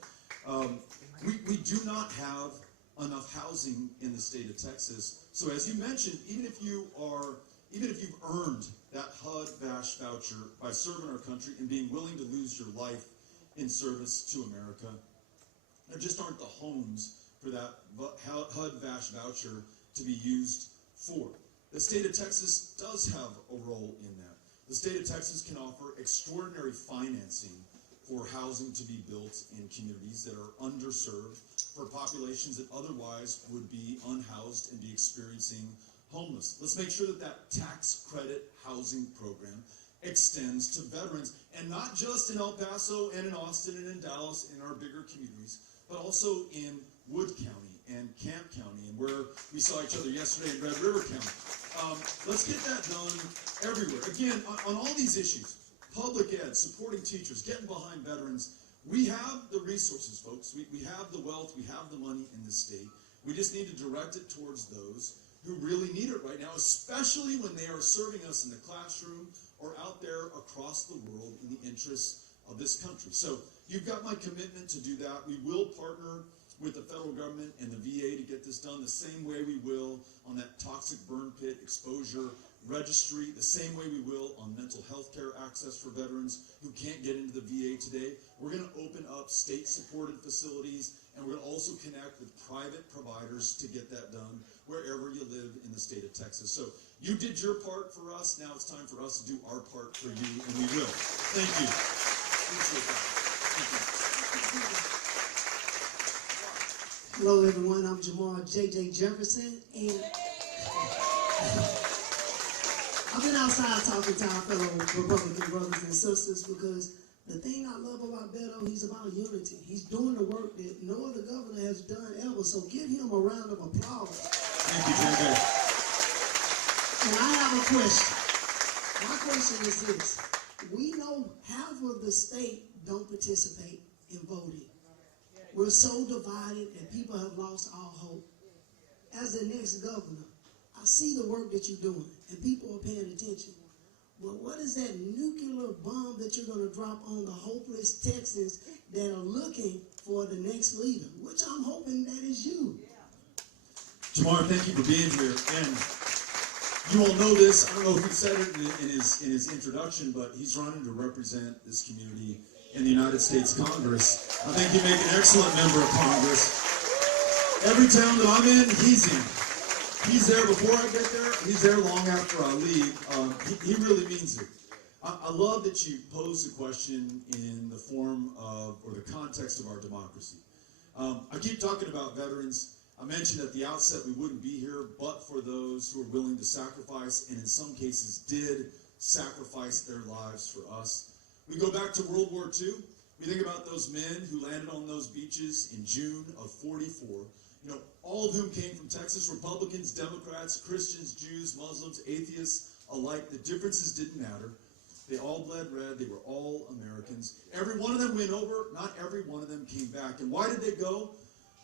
We do not have enough housing in the state of Texas. So as you mentioned, even if you've earned that HUD-VASH voucher by serving our country and being willing to lose your life in service to America, there just aren't the homes for that HUD-VASH voucher to be used for. The state of Texas does have a role in that. The state of Texas can offer extraordinary financing for housing to be built in communities that are underserved, for populations that otherwise would be unhoused and be experiencing homeless. Let's make sure that that tax credit housing program extends to veterans, and not just in El Paso and in Austin and in Dallas, in our bigger communities, but also in Wood County and Camp County, and where we saw each other yesterday in Red River County. Let's get that done everywhere. Again, on all these issues, public ed, supporting teachers, getting behind veterans, we have the resources, folks. We have the wealth, we have the money in this state. We just need to direct it towards those who really need it right now, especially when they are serving us in the classroom or out there across the world in the interests of this country. So you've got my commitment to do that. We will partner with the federal government and the VA to get this done the same way we will on that toxic burn pit exposure registry, the same way we will on mental health care access for veterans who can't get into the VA today. We're going to open up state-supported facilities, and we're going to also connect with private providers to get that done wherever you live in the state of Texas. So you did your part for us. Now it's time for us to do our part for you, and we will. Thank you. Appreciate that. Thank you. Hello, everyone. I'm Jamal J.J. Jefferson, and I've been outside talking to our fellow Republican brothers and sisters because the thing I love about Beto, he's about unity. He's doing the work that no other governor has done ever, so give him a round of applause. Thank you, J.J. And I have a question. My question is this. We know half of the state don't participate in voting. We're so divided and people have lost all hope. As the next governor, I see the work that you're doing and people are paying attention. But what is that nuclear bomb that you're going to drop on the hopeless Texans that are looking for the next leader, which I'm hoping that is you? Jamar, thank you for being here. And you all know this. I don't know if he said it in his introduction, but he's running to represent this community in the United States Congress. I think you make an excellent member of Congress. Every town that I'm in, he's in. He's there before I get there. He's there long after I leave. He really means it. I love that you posed the question in the form of, or the context of our democracy. I keep talking about veterans. I mentioned at the outset we wouldn't be here but for those who are willing to sacrifice, and in some cases did sacrifice their lives for us. We go back to World War II. We think about those men who landed on those beaches in June of '44. You know, all of whom came from Texas, Republicans, Democrats, Christians, Jews, Muslims, atheists alike. The differences didn't matter. They all bled red. They were all Americans. Every one of them went over. Not every one of them came back. And why did they go?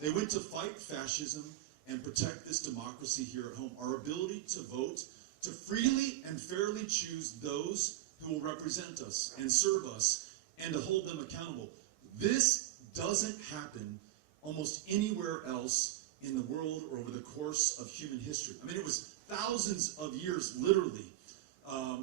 They went to fight fascism and protect this democracy here at home. Our ability to vote, to freely and fairly choose those who will represent us and serve us and to hold them accountable. This doesn't happen almost anywhere else in the world or over the course of human history. I mean, it was thousands of years, literally,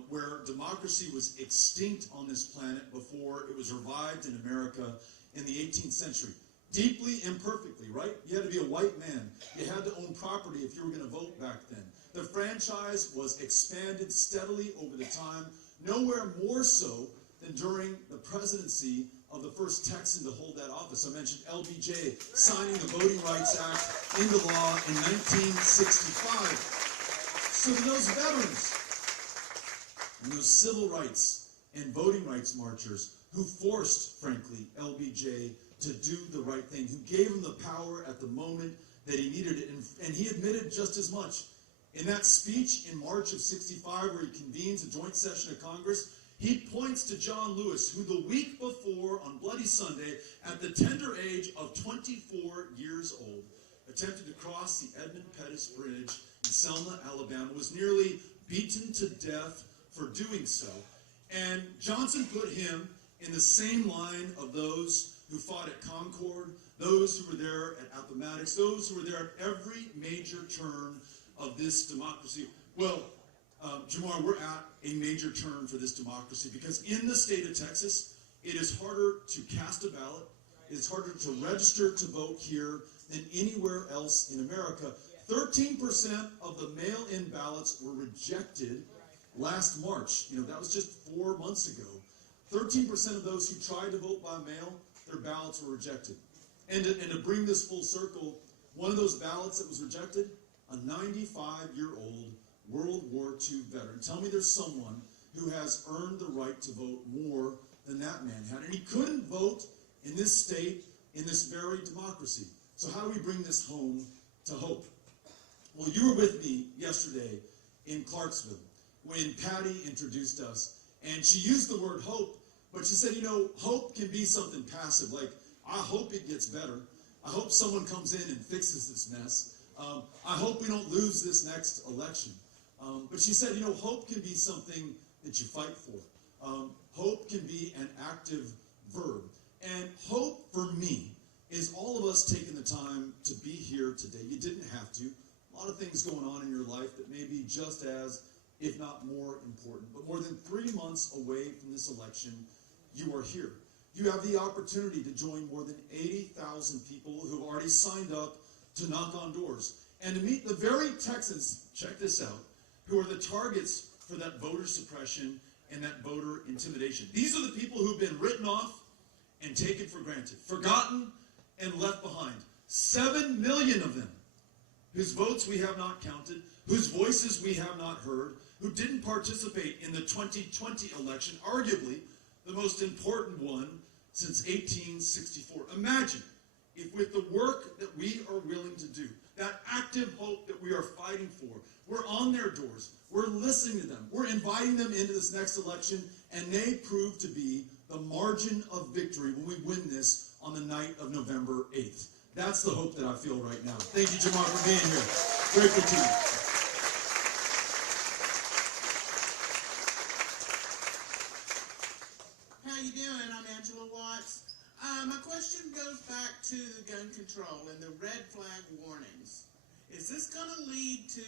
where democracy was extinct on this planet before it was revived in America in the 18th century. Deeply imperfectly, right? You had to be a white man. You had to own property if you were going to vote back then. The franchise was expanded steadily over the time, nowhere more so than during the presidency of the first Texan to hold that office. I mentioned LBJ signing the Voting Rights Act into law in 1965. So those veterans and those civil rights and voting rights marchers who forced, frankly, LBJ to do the right thing, who gave him the power at the moment that he needed it, and he admitted just as much. In that speech in March of '65, where he convenes a joint session of Congress, he points to John Lewis, who the week before, on Bloody Sunday, at the tender age of 24 years old, attempted to cross the Edmund Pettus Bridge in Selma, Alabama, was nearly beaten to death for doing so. And Johnson put him in the same line of those who fought at Concord, those who were there at Appomattox, those who were there at every major turn of this democracy. Well, Jamar, we're at a major turn for this democracy because in the state of Texas, it is harder to cast a ballot, it's harder to register to vote here than anywhere else in America. 13% of the mail-in ballots were rejected last March. You know, that was just 4 months ago. 13% of those who tried to vote by mail, their ballots were rejected. And to bring this full circle, one of those ballots that was rejected, a 95-year-old World War II veteran. Tell me there's someone who has earned the right to vote more than that man had. And he couldn't vote in this state, in this very democracy. So how do we bring this home to hope? Well, you were with me yesterday in Clarksville when Patty introduced us, and she used the word hope, but she said, you know, hope can be something passive, like, I hope it gets better. I hope someone comes in and fixes this mess. I hope we don't lose this next election. But she said, you know, hope can be something that you fight for. Hope can be an active verb. And hope, for me, is all of us taking the time to be here today. You didn't have to. A lot of things going on in your life that may be just as, if not more important. But more than 3 months away from this election, you are here. You have the opportunity to join more than 80,000 people who have already signed up to knock on doors and to meet the very Texans, check this out, who are the targets for that voter suppression and that voter intimidation. These are the people who've been written off and taken for granted, forgotten and left behind. 7 million of them, whose votes we have not counted, whose voices we have not heard, who didn't participate in the 2020 election, arguably the most important one since 1864. Imagine if with the work that we are willing to do, that active hope that we are fighting for, we're on their doors, we're listening to them, we're inviting them into this next election, and they prove to be the margin of victory when we win this on the night of November 8th. That's the hope that I feel right now. Thank you, Jamar, for being here. Grateful to you. How you doing? I'm Angela Watts. My question goes back to the gun control and the red flag warnings. Is this going to lead to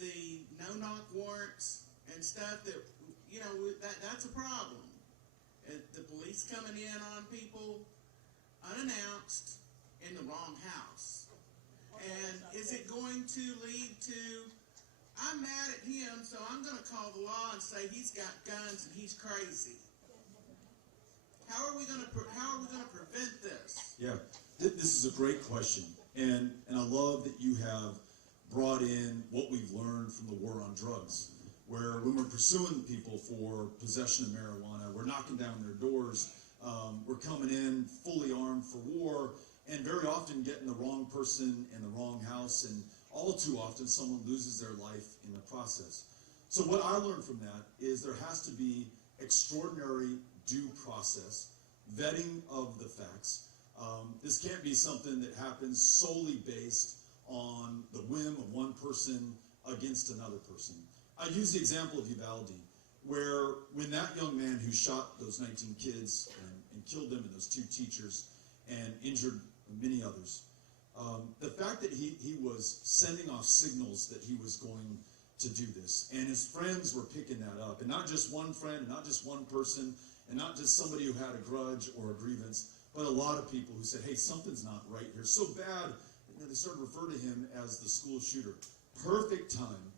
the no-knock warrants and stuff that, you know, that's a problem? The police coming in on people unannounced in the wrong house. And is it going to lead to, I'm mad at him, so I'm going to call the law and say he's got guns and he's crazy? How are we going to prevent this? Yeah, this is a great question, and I love that you have brought in what we've learned from the war on drugs, where when we're pursuing people for possession of marijuana, we're knocking down their doors, we're coming in fully armed for war, and very often getting the wrong person in the wrong house, and all too often someone loses their life in the process. So what I learned from that is there has to be extraordinary due process, vetting of the facts. This can't be something that happens solely based on the whim of one person against another person. I use the example of Uvalde, where when that young man who shot those 19 kids and killed them and those 2 teachers and injured many others, The fact that he was sending off signals that he was going to do this, and his friends were picking that up, and not just one friend, and not just one person, and not just somebody who had a grudge or a grievance, but a lot of people who said, hey, something's not right here. So bad, they started to refer to him as the school shooter. Perfect time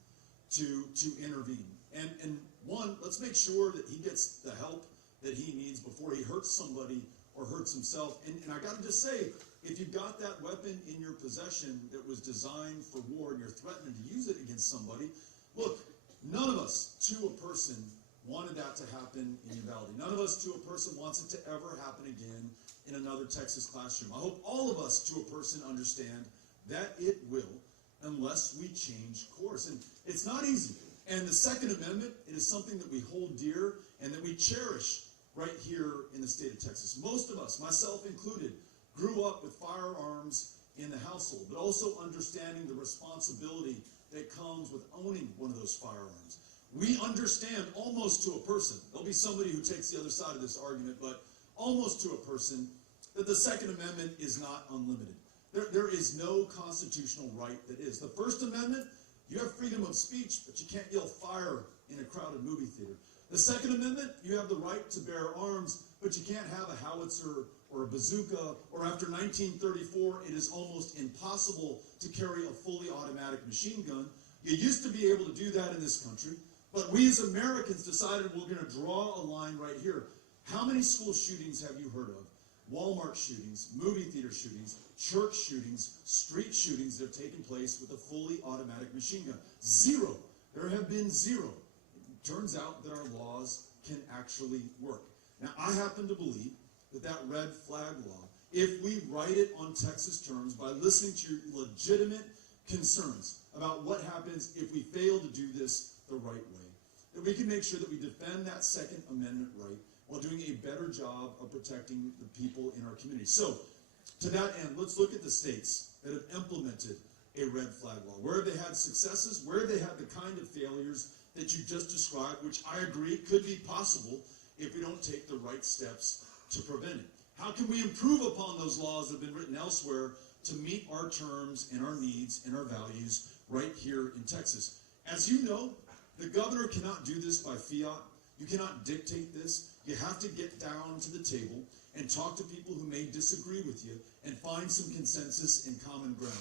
to intervene. And one, let's make sure that he gets the help that he needs before he hurts somebody or hurts himself. And I got to just say, if you've got that weapon in your possession that was designed for war and you're threatening to use it against somebody, look, none of us to a person wanted that to happen in Uvalde. None of us to a person wants it to ever happen again in another Texas classroom. I hope all of us to a person understand that it will, unless we change course. And it's not easy. And the Second Amendment, it is something that we hold dear and that we cherish right here in the state of Texas. Most of us, myself included, grew up with firearms in the household, but also understanding the responsibility that comes with owning one of those firearms. We understand almost to a person, there'll be somebody who takes the other side of this argument, but almost to a person, that the Second Amendment is not unlimited. There is no constitutional right that is. The First Amendment, you have freedom of speech, but you can't yell fire in a crowded movie theater. The Second Amendment, you have the right to bear arms, but you can't have a howitzer or a bazooka, or after 1934, it is almost impossible to carry a fully automatic machine gun. You used to be able to do that in this country, but we as Americans decided we're going to draw a line right here. How many school shootings have you heard of? Walmart shootings, movie theater shootings, church shootings, street shootings that have taken place with a fully automatic machine gun. Zero. There have been zero. It turns out that our laws can actually work. Now, I happen to believe that red flag law, if we write it on Texas terms by listening to your legitimate concerns about what happens if we fail to do this the right way, that we can make sure that we defend that Second Amendment right while doing a better job of protecting the people in our community. So, to that end, let's look at the states that have implemented a red flag law. Where have they had successes? Where have they had the kind of failures that you just described, which I agree could be possible if we don't take the right steps to prevent it? How can we improve upon those laws that have been written elsewhere to meet our terms and our needs and our values right here in Texas? As you know, the governor cannot do this by fiat. You cannot dictate this. You have to get down to the table and talk to people who may disagree with you and find some consensus and common ground.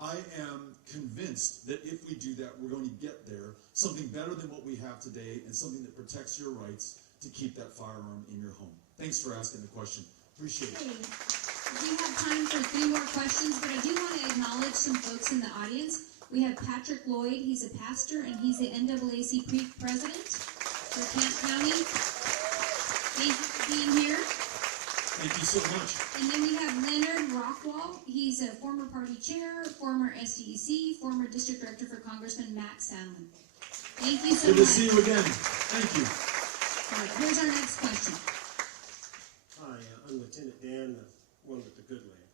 I am convinced that if we do that, we're going to get there, something better than what we have today and something that protects your rights to keep that firearm in your home. Thanks for asking the question. Appreciate it. We have time for 3 more questions, but I do want to acknowledge some folks in the audience. We have Patrick Lloyd. He's a pastor, and he's the NAACP president for Kent County. Thank you for being here. Thank you so much. And then we have Leonard Rockwall. He's a former party chair, former SDEC, former district director for Congressman Matt Sandlin. Thank you so much. Good to see you again. Thank you. All right, here's our next question. Hi, I'm Lieutenant Dan, the one with the good land.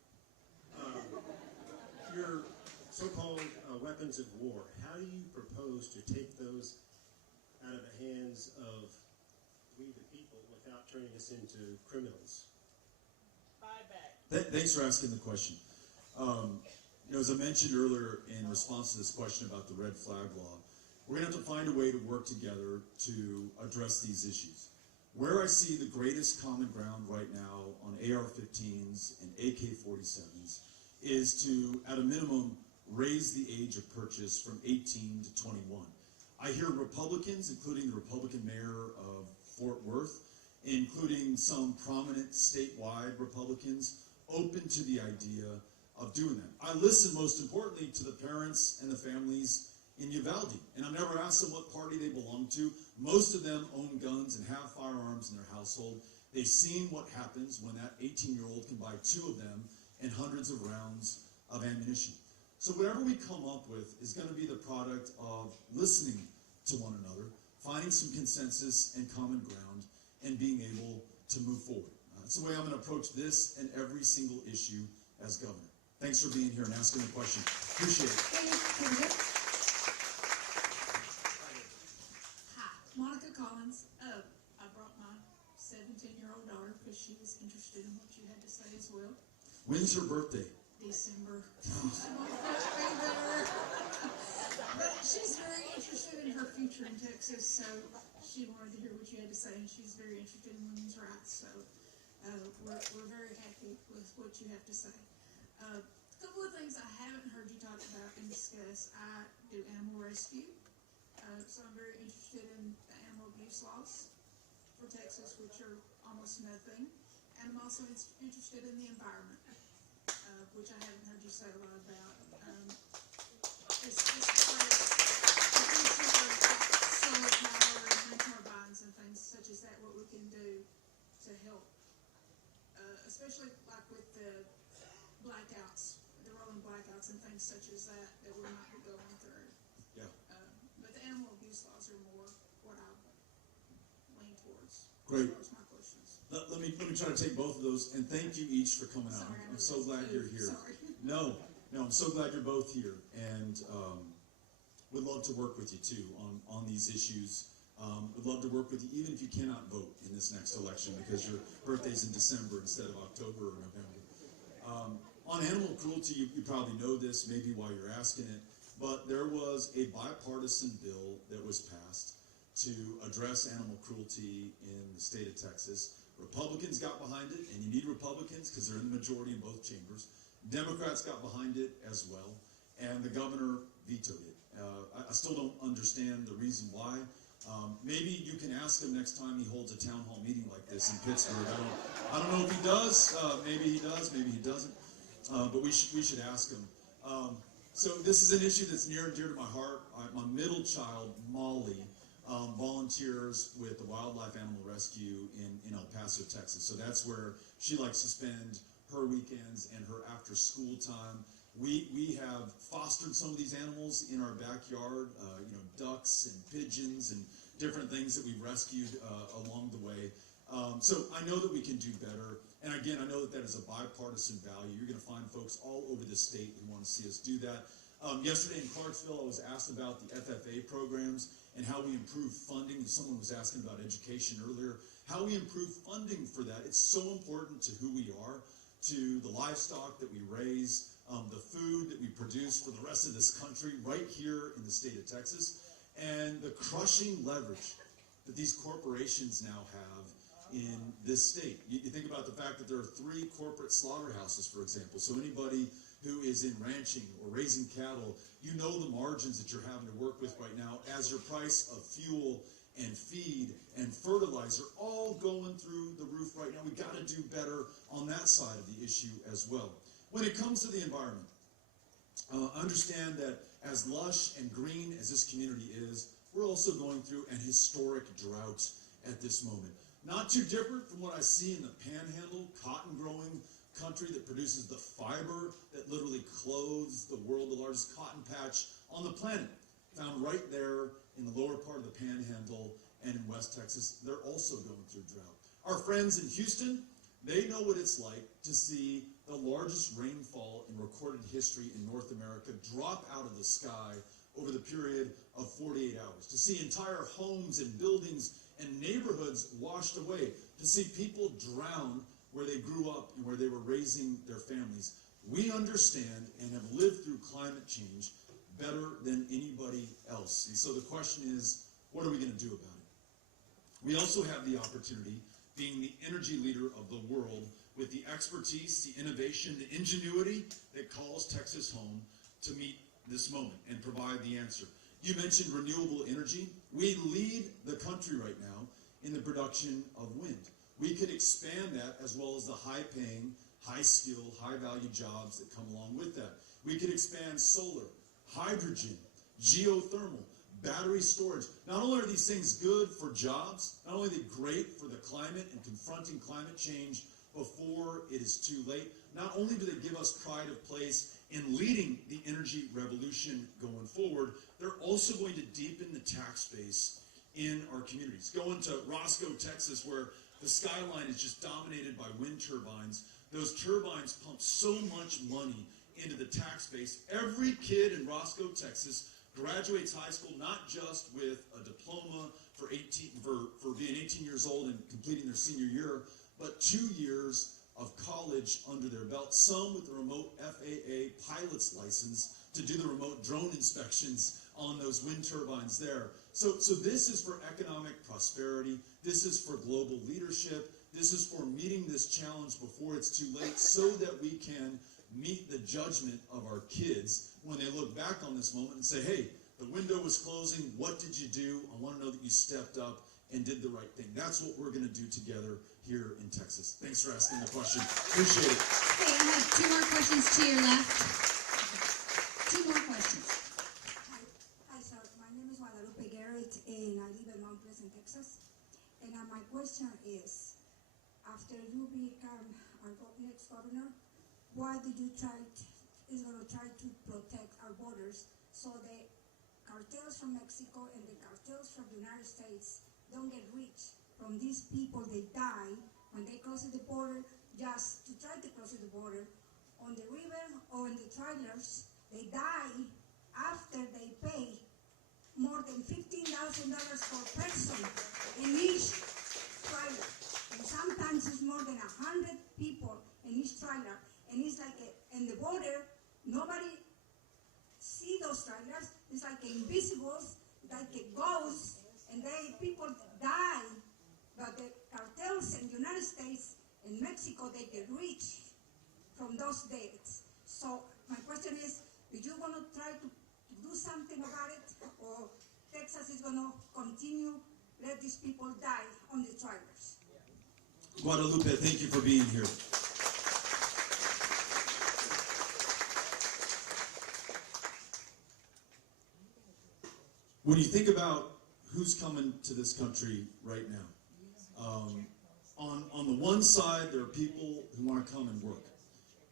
Your so-called weapons of war, how do you propose to take those out of the hands of we the people without turning us into criminals? Thanks for asking the question. As I mentioned earlier in response to this question about the red flag law, we're going to have to find a way to work together to address these issues. Where I see the greatest common ground right now on AR-15s and AK-47s is to, at a minimum, raise the age of purchase from 18 to 21. I hear Republicans, including the Republican mayor of Fort Worth, including some prominent statewide Republicans, open to the idea of doing that. I listen, most importantly, to the parents and the families in Uvalde, and I've never asked them what party they belong to. Most of them own guns and have firearms in their household. They've seen what happens when that 18-year-old can buy 2 of them and hundreds of rounds of ammunition. So whatever we come up with is going to be the product of listening to one another, finding some consensus and common ground, and being able to move forward. That's the way I'm going to approach this and every single issue as governor. Thanks for being here and asking the question. Appreciate it. Hi, Monica Collins. I brought my 17-year-old daughter because she was interested in what you had to say as well. When's her birthday? December. She won't be there. But she's very interested in her future in Texas, so she wanted to hear what you had to say, and she's very interested in women's rights. So we're very happy with what you have to say. A couple of things I haven't heard you talk about and discuss. I do animal rescue, so I'm very interested in the animal abuse laws for Texas, which are almost nothing. And I'm also interested in the environment, which I haven't heard you say a lot about. As far as the future of solar power and wind turbines and things such as that, what we can do to help, especially like with the blackouts, the rolling blackouts and things such as that we might be going through. Yeah. But the animal abuse laws are more what I lean towards. Great. As far as my questions. Let me try to take both of those, and thank you each for coming out. Sorry, I'm so glad you're here. Sorry. No, I'm so glad you're both here, and would love to work with you too on these issues. Would love to work with you, even if you cannot vote in this next election because your birthday's in December instead of October or November. On animal cruelty, you probably know this, maybe why you're asking it, but there was a bipartisan bill that was passed to address animal cruelty in the state of Texas. Republicans got behind it, and you need Republicans because they're in the majority in both chambers. Democrats got behind it as well, and the governor vetoed it. I still don't understand the reason why. Maybe you can ask him next time he holds a town hall meeting like this in Pittsburgh. I don't know if he does. Maybe he does. Maybe he doesn't. But we should ask him. So this is an issue that's near and dear to my heart. My middle child, Molly, volunteers with the Wildlife Animal Rescue in El Paso, Texas. So that's where she likes to spend her weekends and her after-school time. We have fostered some of these animals in our backyard, ducks and pigeons and different things that we've rescued along the way. So I know that we can do better. And again, I know that is a bipartisan value. You're going to find folks all over the state who want to see us do that. Yesterday in Clarksville, I was asked about the FFA programs and how we improve funding. Someone was asking about education earlier. How we improve funding for that. It's so important to who we are, to the livestock that we raise, the food that we produce for the rest of this country right here in the state of Texas, and the crushing leverage that these corporations now have in this state. You think about the fact that there are 3 corporate slaughterhouses, for example. So anybody who is in ranching or raising cattle, you know the margins that you're having to work with right now as your price of fuel and feed and fertilizer all going through the roof right now. We've got to do better on that side of the issue as well. When it comes to the environment, understand that as lush and green as this community is, we're also going through an historic drought at this moment. Not too different from what I see in the Panhandle, cotton-growing country that produces the fiber that literally clothes the world, the largest cotton patch on the planet, found right there in the lower part of the Panhandle and in West Texas. They're also going through drought. Our friends in Houston, they know what it's like to see the largest rainfall in recorded history in North America drop out of the sky over the period of 48 hours, to see entire homes and buildings and neighborhoods washed away, to see people drown where they grew up and where they were raising their families. We understand and have lived through climate change better than anybody else. And so the question is, what are we going to do about it? We also have the opportunity, being the energy leader of the world, with the expertise, the innovation, the ingenuity that calls Texas home, to meet this moment and provide the answer. You mentioned renewable energy. We lead the country right now in the production of wind. We could expand that as well as the high-paying, high-skill, high-value jobs that come along with that. We could expand solar, hydrogen, geothermal, battery storage. Not only are these things good for jobs, not only are they great for the climate and confronting climate change before it is too late, not only do they give us pride of place in leading the energy revolution going forward, they're also going to deepen the tax base in our communities. Going to Roscoe, Texas, where the skyline is just dominated by wind turbines. Those turbines pump so much money into the tax base. Every kid in Roscoe, Texas graduates high school not just with a diploma for being 18 years old and completing their senior year, but 2 years of college under their belt, some with a remote FAA pilot's license to do the remote drone inspections on those wind turbines there. So this is for economic prosperity. This is for global leadership. This is for meeting this challenge before it's too late so that we can meet the judgment of our kids when they look back on this moment and say, hey, the window was closing. What did you do? I want to know that you stepped up and did the right thing. That's what we're going to do together here in Texas. Thanks for asking the question. Appreciate it. Okay, I have two more questions to your left. Two more questions. Hi, sir. My name is Guadalupe Garrett, and I live in Mount Pleasant, Texas. And my question is, after you become our next governor, what did you try to protect our borders so the cartels from Mexico and the cartels from the United States don't get rich from these people that die when they cross the border, just to try to cross the border on the river or in the trailers. They die after they pay more than $15,000 per person in each trailer. And sometimes it's more than 100 people in each trailer. And it's like, in the border, nobody see those trailers. It's like invisibles, like a ghost, and people die. But the cartels in the United States and Mexico, they get rich from those deaths. So my question is, are you going to try to do something about it, or Texas is going to continue let these people die on the trailers? Guadalupe, thank you for being here. When you think about who's coming to this country right now, on the one side, there are people who want to come and work.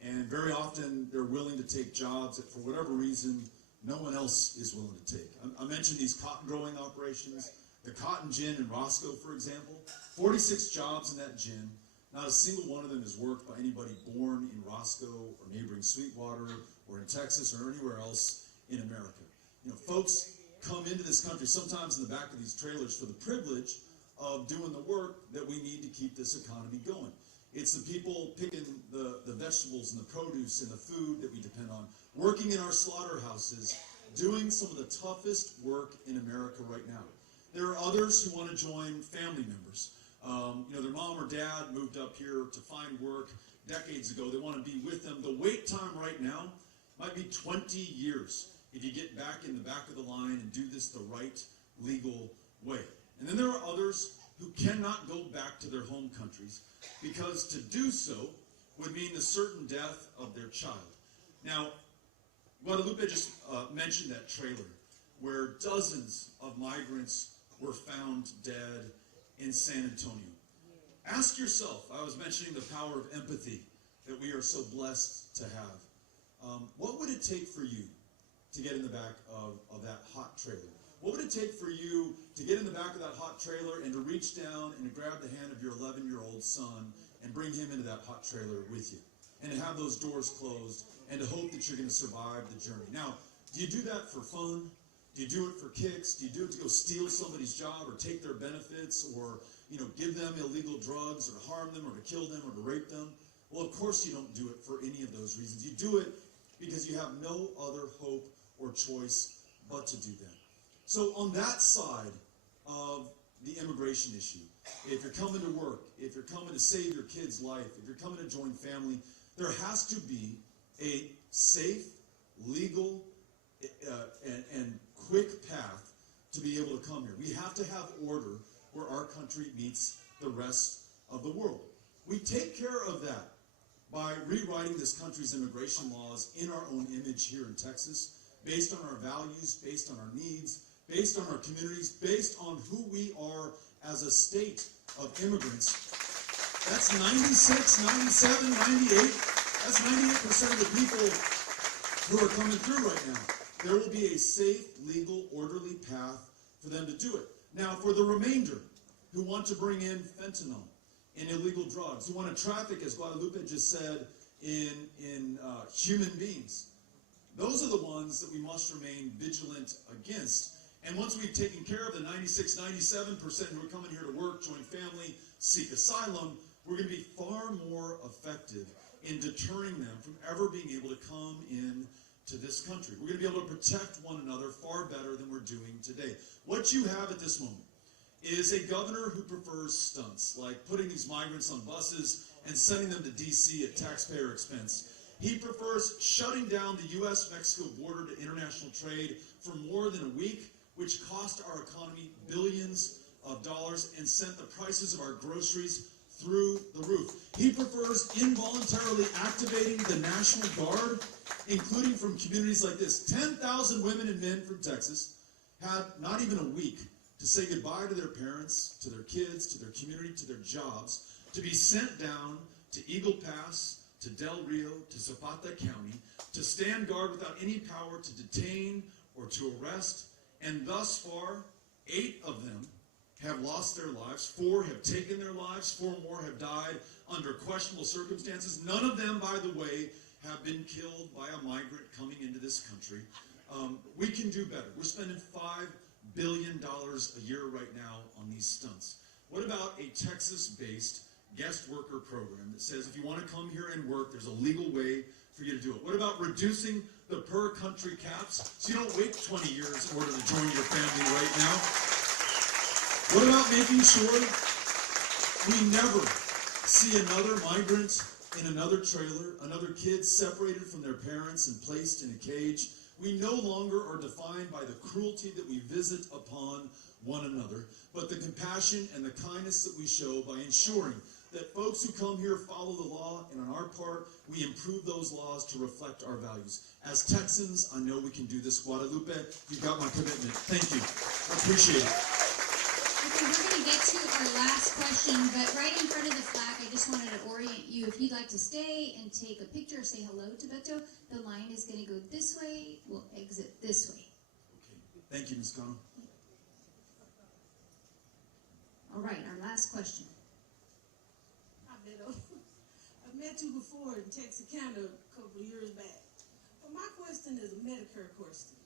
And very often, they're willing to take jobs that, for whatever reason, no one else is willing to take. I mentioned these cotton growing operations. The cotton gin in Roscoe, for example, 46 jobs in that gin. Not a single one of them is worked by anybody born in Roscoe or neighboring Sweetwater or in Texas or anywhere else in America. You know, folks come into this country sometimes in the back of these trailers for the privilege of doing the work that we need to keep this economy going. It's the people picking the vegetables and the produce and the food that we depend on, working in our slaughterhouses, doing some of the toughest work in America right now. There are others who want to join family members. You know, their mom or dad moved up here to find work decades ago. They want to be with them. The wait time right now might be 20 years if you get back in the back of the line and do this the right legal way. And then there are others who cannot go back to their home countries because to do so would mean the certain death of their child. Now, Guadalupe just mentioned that trailer where dozens of migrants were found dead in San Antonio. Ask yourself, I was mentioning the power of empathy that we are so blessed to have. What would it take for you to get in the back of that hot trailer? What would it take for you to get in the back of that hot trailer and to reach down and to grab the hand of your 11-year-old son and bring him into that hot trailer with you? And to have those doors closed and to hope that you're going to survive the journey. Now, do you do that for fun? Do you do it for kicks? Do you do it to go steal somebody's job or take their benefits or, you know, give them illegal drugs or to harm them or to kill them or to rape them? Well, of course you don't do it for any of those reasons. You do it because you have no other hope or choice but to do that. So on that side of the immigration issue, if you're coming to work, if you're coming to save your kid's life, if you're coming to join family, there has to be a safe, legal, and quick path to be able to come here. We have to have order where our country meets the rest of the world. We take care of that by rewriting this country's immigration laws in our own image here in Texas, based on our values, based on our needs, based on our communities, based on who we are as a state of immigrants. That's 96, 97, 98. That's 98% of the people who are coming through right now. There will be a safe, legal, orderly path for them to do it. Now, for the remainder who want to bring in fentanyl and illegal drugs, who want to traffic, as Guadalupe just said, in human beings, those are the ones that we must remain vigilant against. And once we've taken care of the 96, 97% who are coming here to work, join family, seek asylum, we're going to be far more effective in deterring them from ever being able to come in to this country. We're going to be able to protect one another far better than we're doing today. What you have at this moment is a governor who prefers stunts, like putting these migrants on buses and sending them to D.C. at taxpayer expense. He prefers shutting down the U.S.-Mexico border to international trade for more than a week, which cost our economy billions of dollars and sent the prices of our groceries through the roof. He prefers involuntarily activating the National Guard, including from communities like this. 10,000 women and men from Texas had not even a week to say goodbye to their parents, to their kids, to their community, to their jobs, to be sent down to Eagle Pass, to Del Rio, to Zapata County, to stand guard without any power to detain or to arrest. And thus far, 8 of them have lost their lives. 4 have taken their lives. 4 more have died under questionable circumstances. None of them, by the way, have been killed by a migrant coming into this country. We can do better. We're spending $5 billion a year right now on these stunts. What about a Texas-based guest worker program that says if you want to come here and work, there's a legal way for you to do it? What about reducing the per-country caps so you don't wait 20 years in order to join your family right now? What about making sure we never see another migrant in another trailer, another kid separated from their parents and placed in a cage? We no longer are defined by the cruelty that we visit upon one another, but the compassion and the kindness that we show by ensuring that folks who come here follow the law, and on our part, we improve those laws to reflect our values. As Texans, I know we can do this. Guadalupe, you've got my commitment. Thank you. I appreciate it. Okay, we're going to get to our last question, but right in front of the flag, I just wanted to orient you. If you'd like to stay and take a picture or say hello to Beto, the line is going to go this way. We'll exit this way. Okay. Thank you, Ms. Cano. All right, our last question. Hi, Beto. I've met you before in Texarkana a couple of years back. But my question is a Medicare question.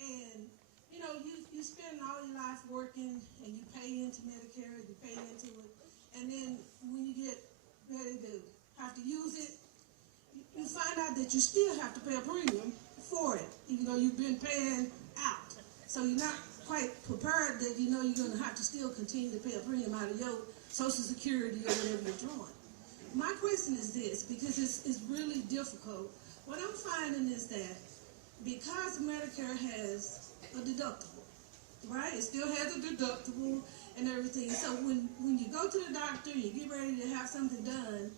And, you know, you spend all your life working and you pay into Medicare, you pay into it. And then when you get ready to have to use it, you find out that you still have to pay a premium for it, even though you've been paying out. So you're not quite prepared that you know you're going to have to still continue to pay a premium out of your Social Security or whatever you're drawing. My question is this, because it's really difficult. What I'm finding is that because Medicare has a deductible, right? It still has a deductible and everything. So when you go to the doctor and you get ready to have something done,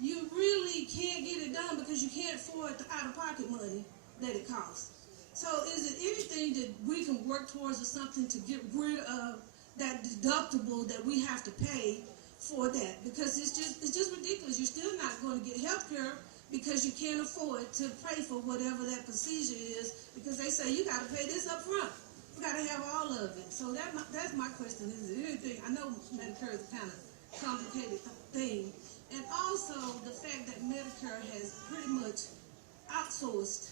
you really can't get it done because you can't afford the out-of-pocket money that it costs. So is it anything that we can work towards or something to get rid of that deductible that we have to pay for that? Because it's just ridiculous. You're still not going to get health care because you can't afford to pay for whatever that procedure is, because they say you got to pay this up front. You got to have all of it. So that's my question. Is it anything? I know Medicare is a kind of complicated thing. And also the fact that Medicare has pretty much outsourced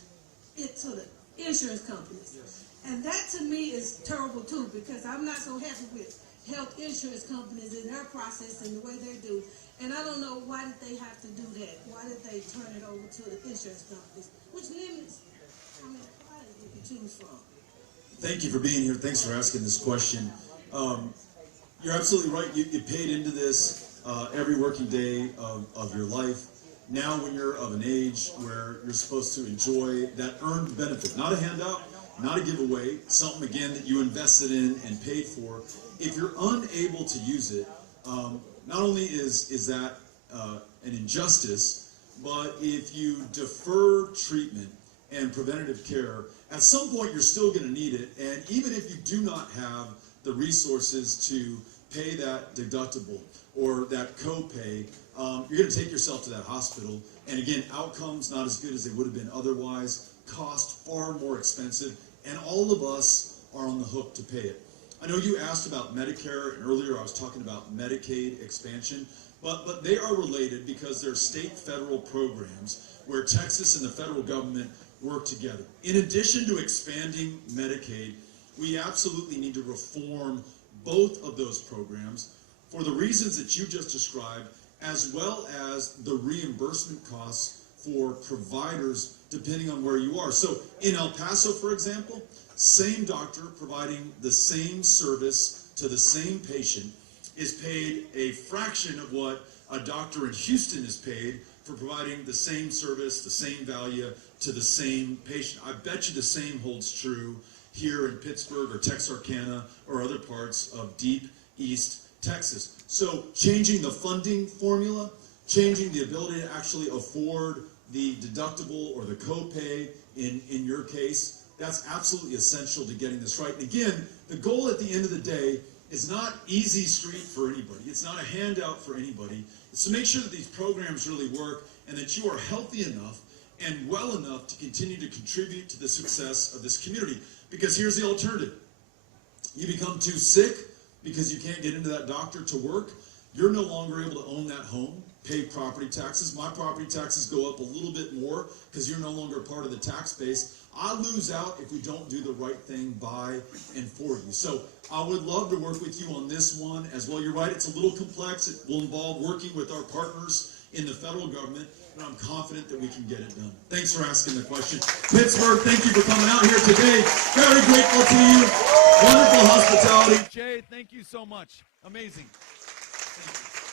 it to the insurance companies. Yes. And that to me is terrible too, because I'm not so happy with health insurance companies and their process and the way they do. And I don't know why did they have to do that? Why did they turn it over to the insurance companies? Which limits how many providers you can choose from. Thank you for being here. Thanks for asking this question. You're absolutely right. You paid into this every working day of your life. Now when you're of an age where you're supposed to enjoy that earned benefit, not a handout, not a giveaway, something, again, that you invested in and paid for, if you're unable to use it, not only is that an injustice, but if you defer treatment and preventative care, at some point you're still going to need it, and even if you do not have the resources to pay that deductible or that copay, you're going to take yourself to that hospital, and again, outcomes not as good as they would have been otherwise, cost far more expensive, and all of us are on the hook to pay it. I know you asked about Medicare, and earlier I was talking about Medicaid expansion, but they are related because they're state-federal programs where Texas and the federal government work together. In addition to expanding Medicaid, we absolutely need to reform both of those programs for the reasons that you just described, as well as the reimbursement costs for providers depending on where you are. So in El Paso, for example, same doctor providing the same service to the same patient is paid a fraction of what a doctor in Houston is paid for providing the same service, the same value to the same patient. I bet you the same holds true here in Pittsburg or Texarkana or other parts of deep East Texas. So changing the funding formula, changing the ability to actually afford the deductible or the copay in your case, that's absolutely essential to getting this right. And again, the goal at the end of the day is not easy street for anybody. It's not a handout for anybody. It's to make sure that these programs really work and that you are healthy enough and well enough to continue to contribute to the success of this community. Because here's the alternative. You become too sick because you can't get into that doctor to work. You're no longer able to own that home, pay property taxes. My property taxes go up a little bit more because you're no longer part of the tax base. I lose out if we don't do the right thing by and for you. So I would love to work with you on this one as well. You're right, it's a little complex. It will involve working with our partners in the federal government, but I'm confident that we can get it done. Thanks for asking the question. Pittsburgh, thank you for coming out here today. Very grateful to you. Wonderful hospitality. Jay, thank you so much. Amazing. Thank you.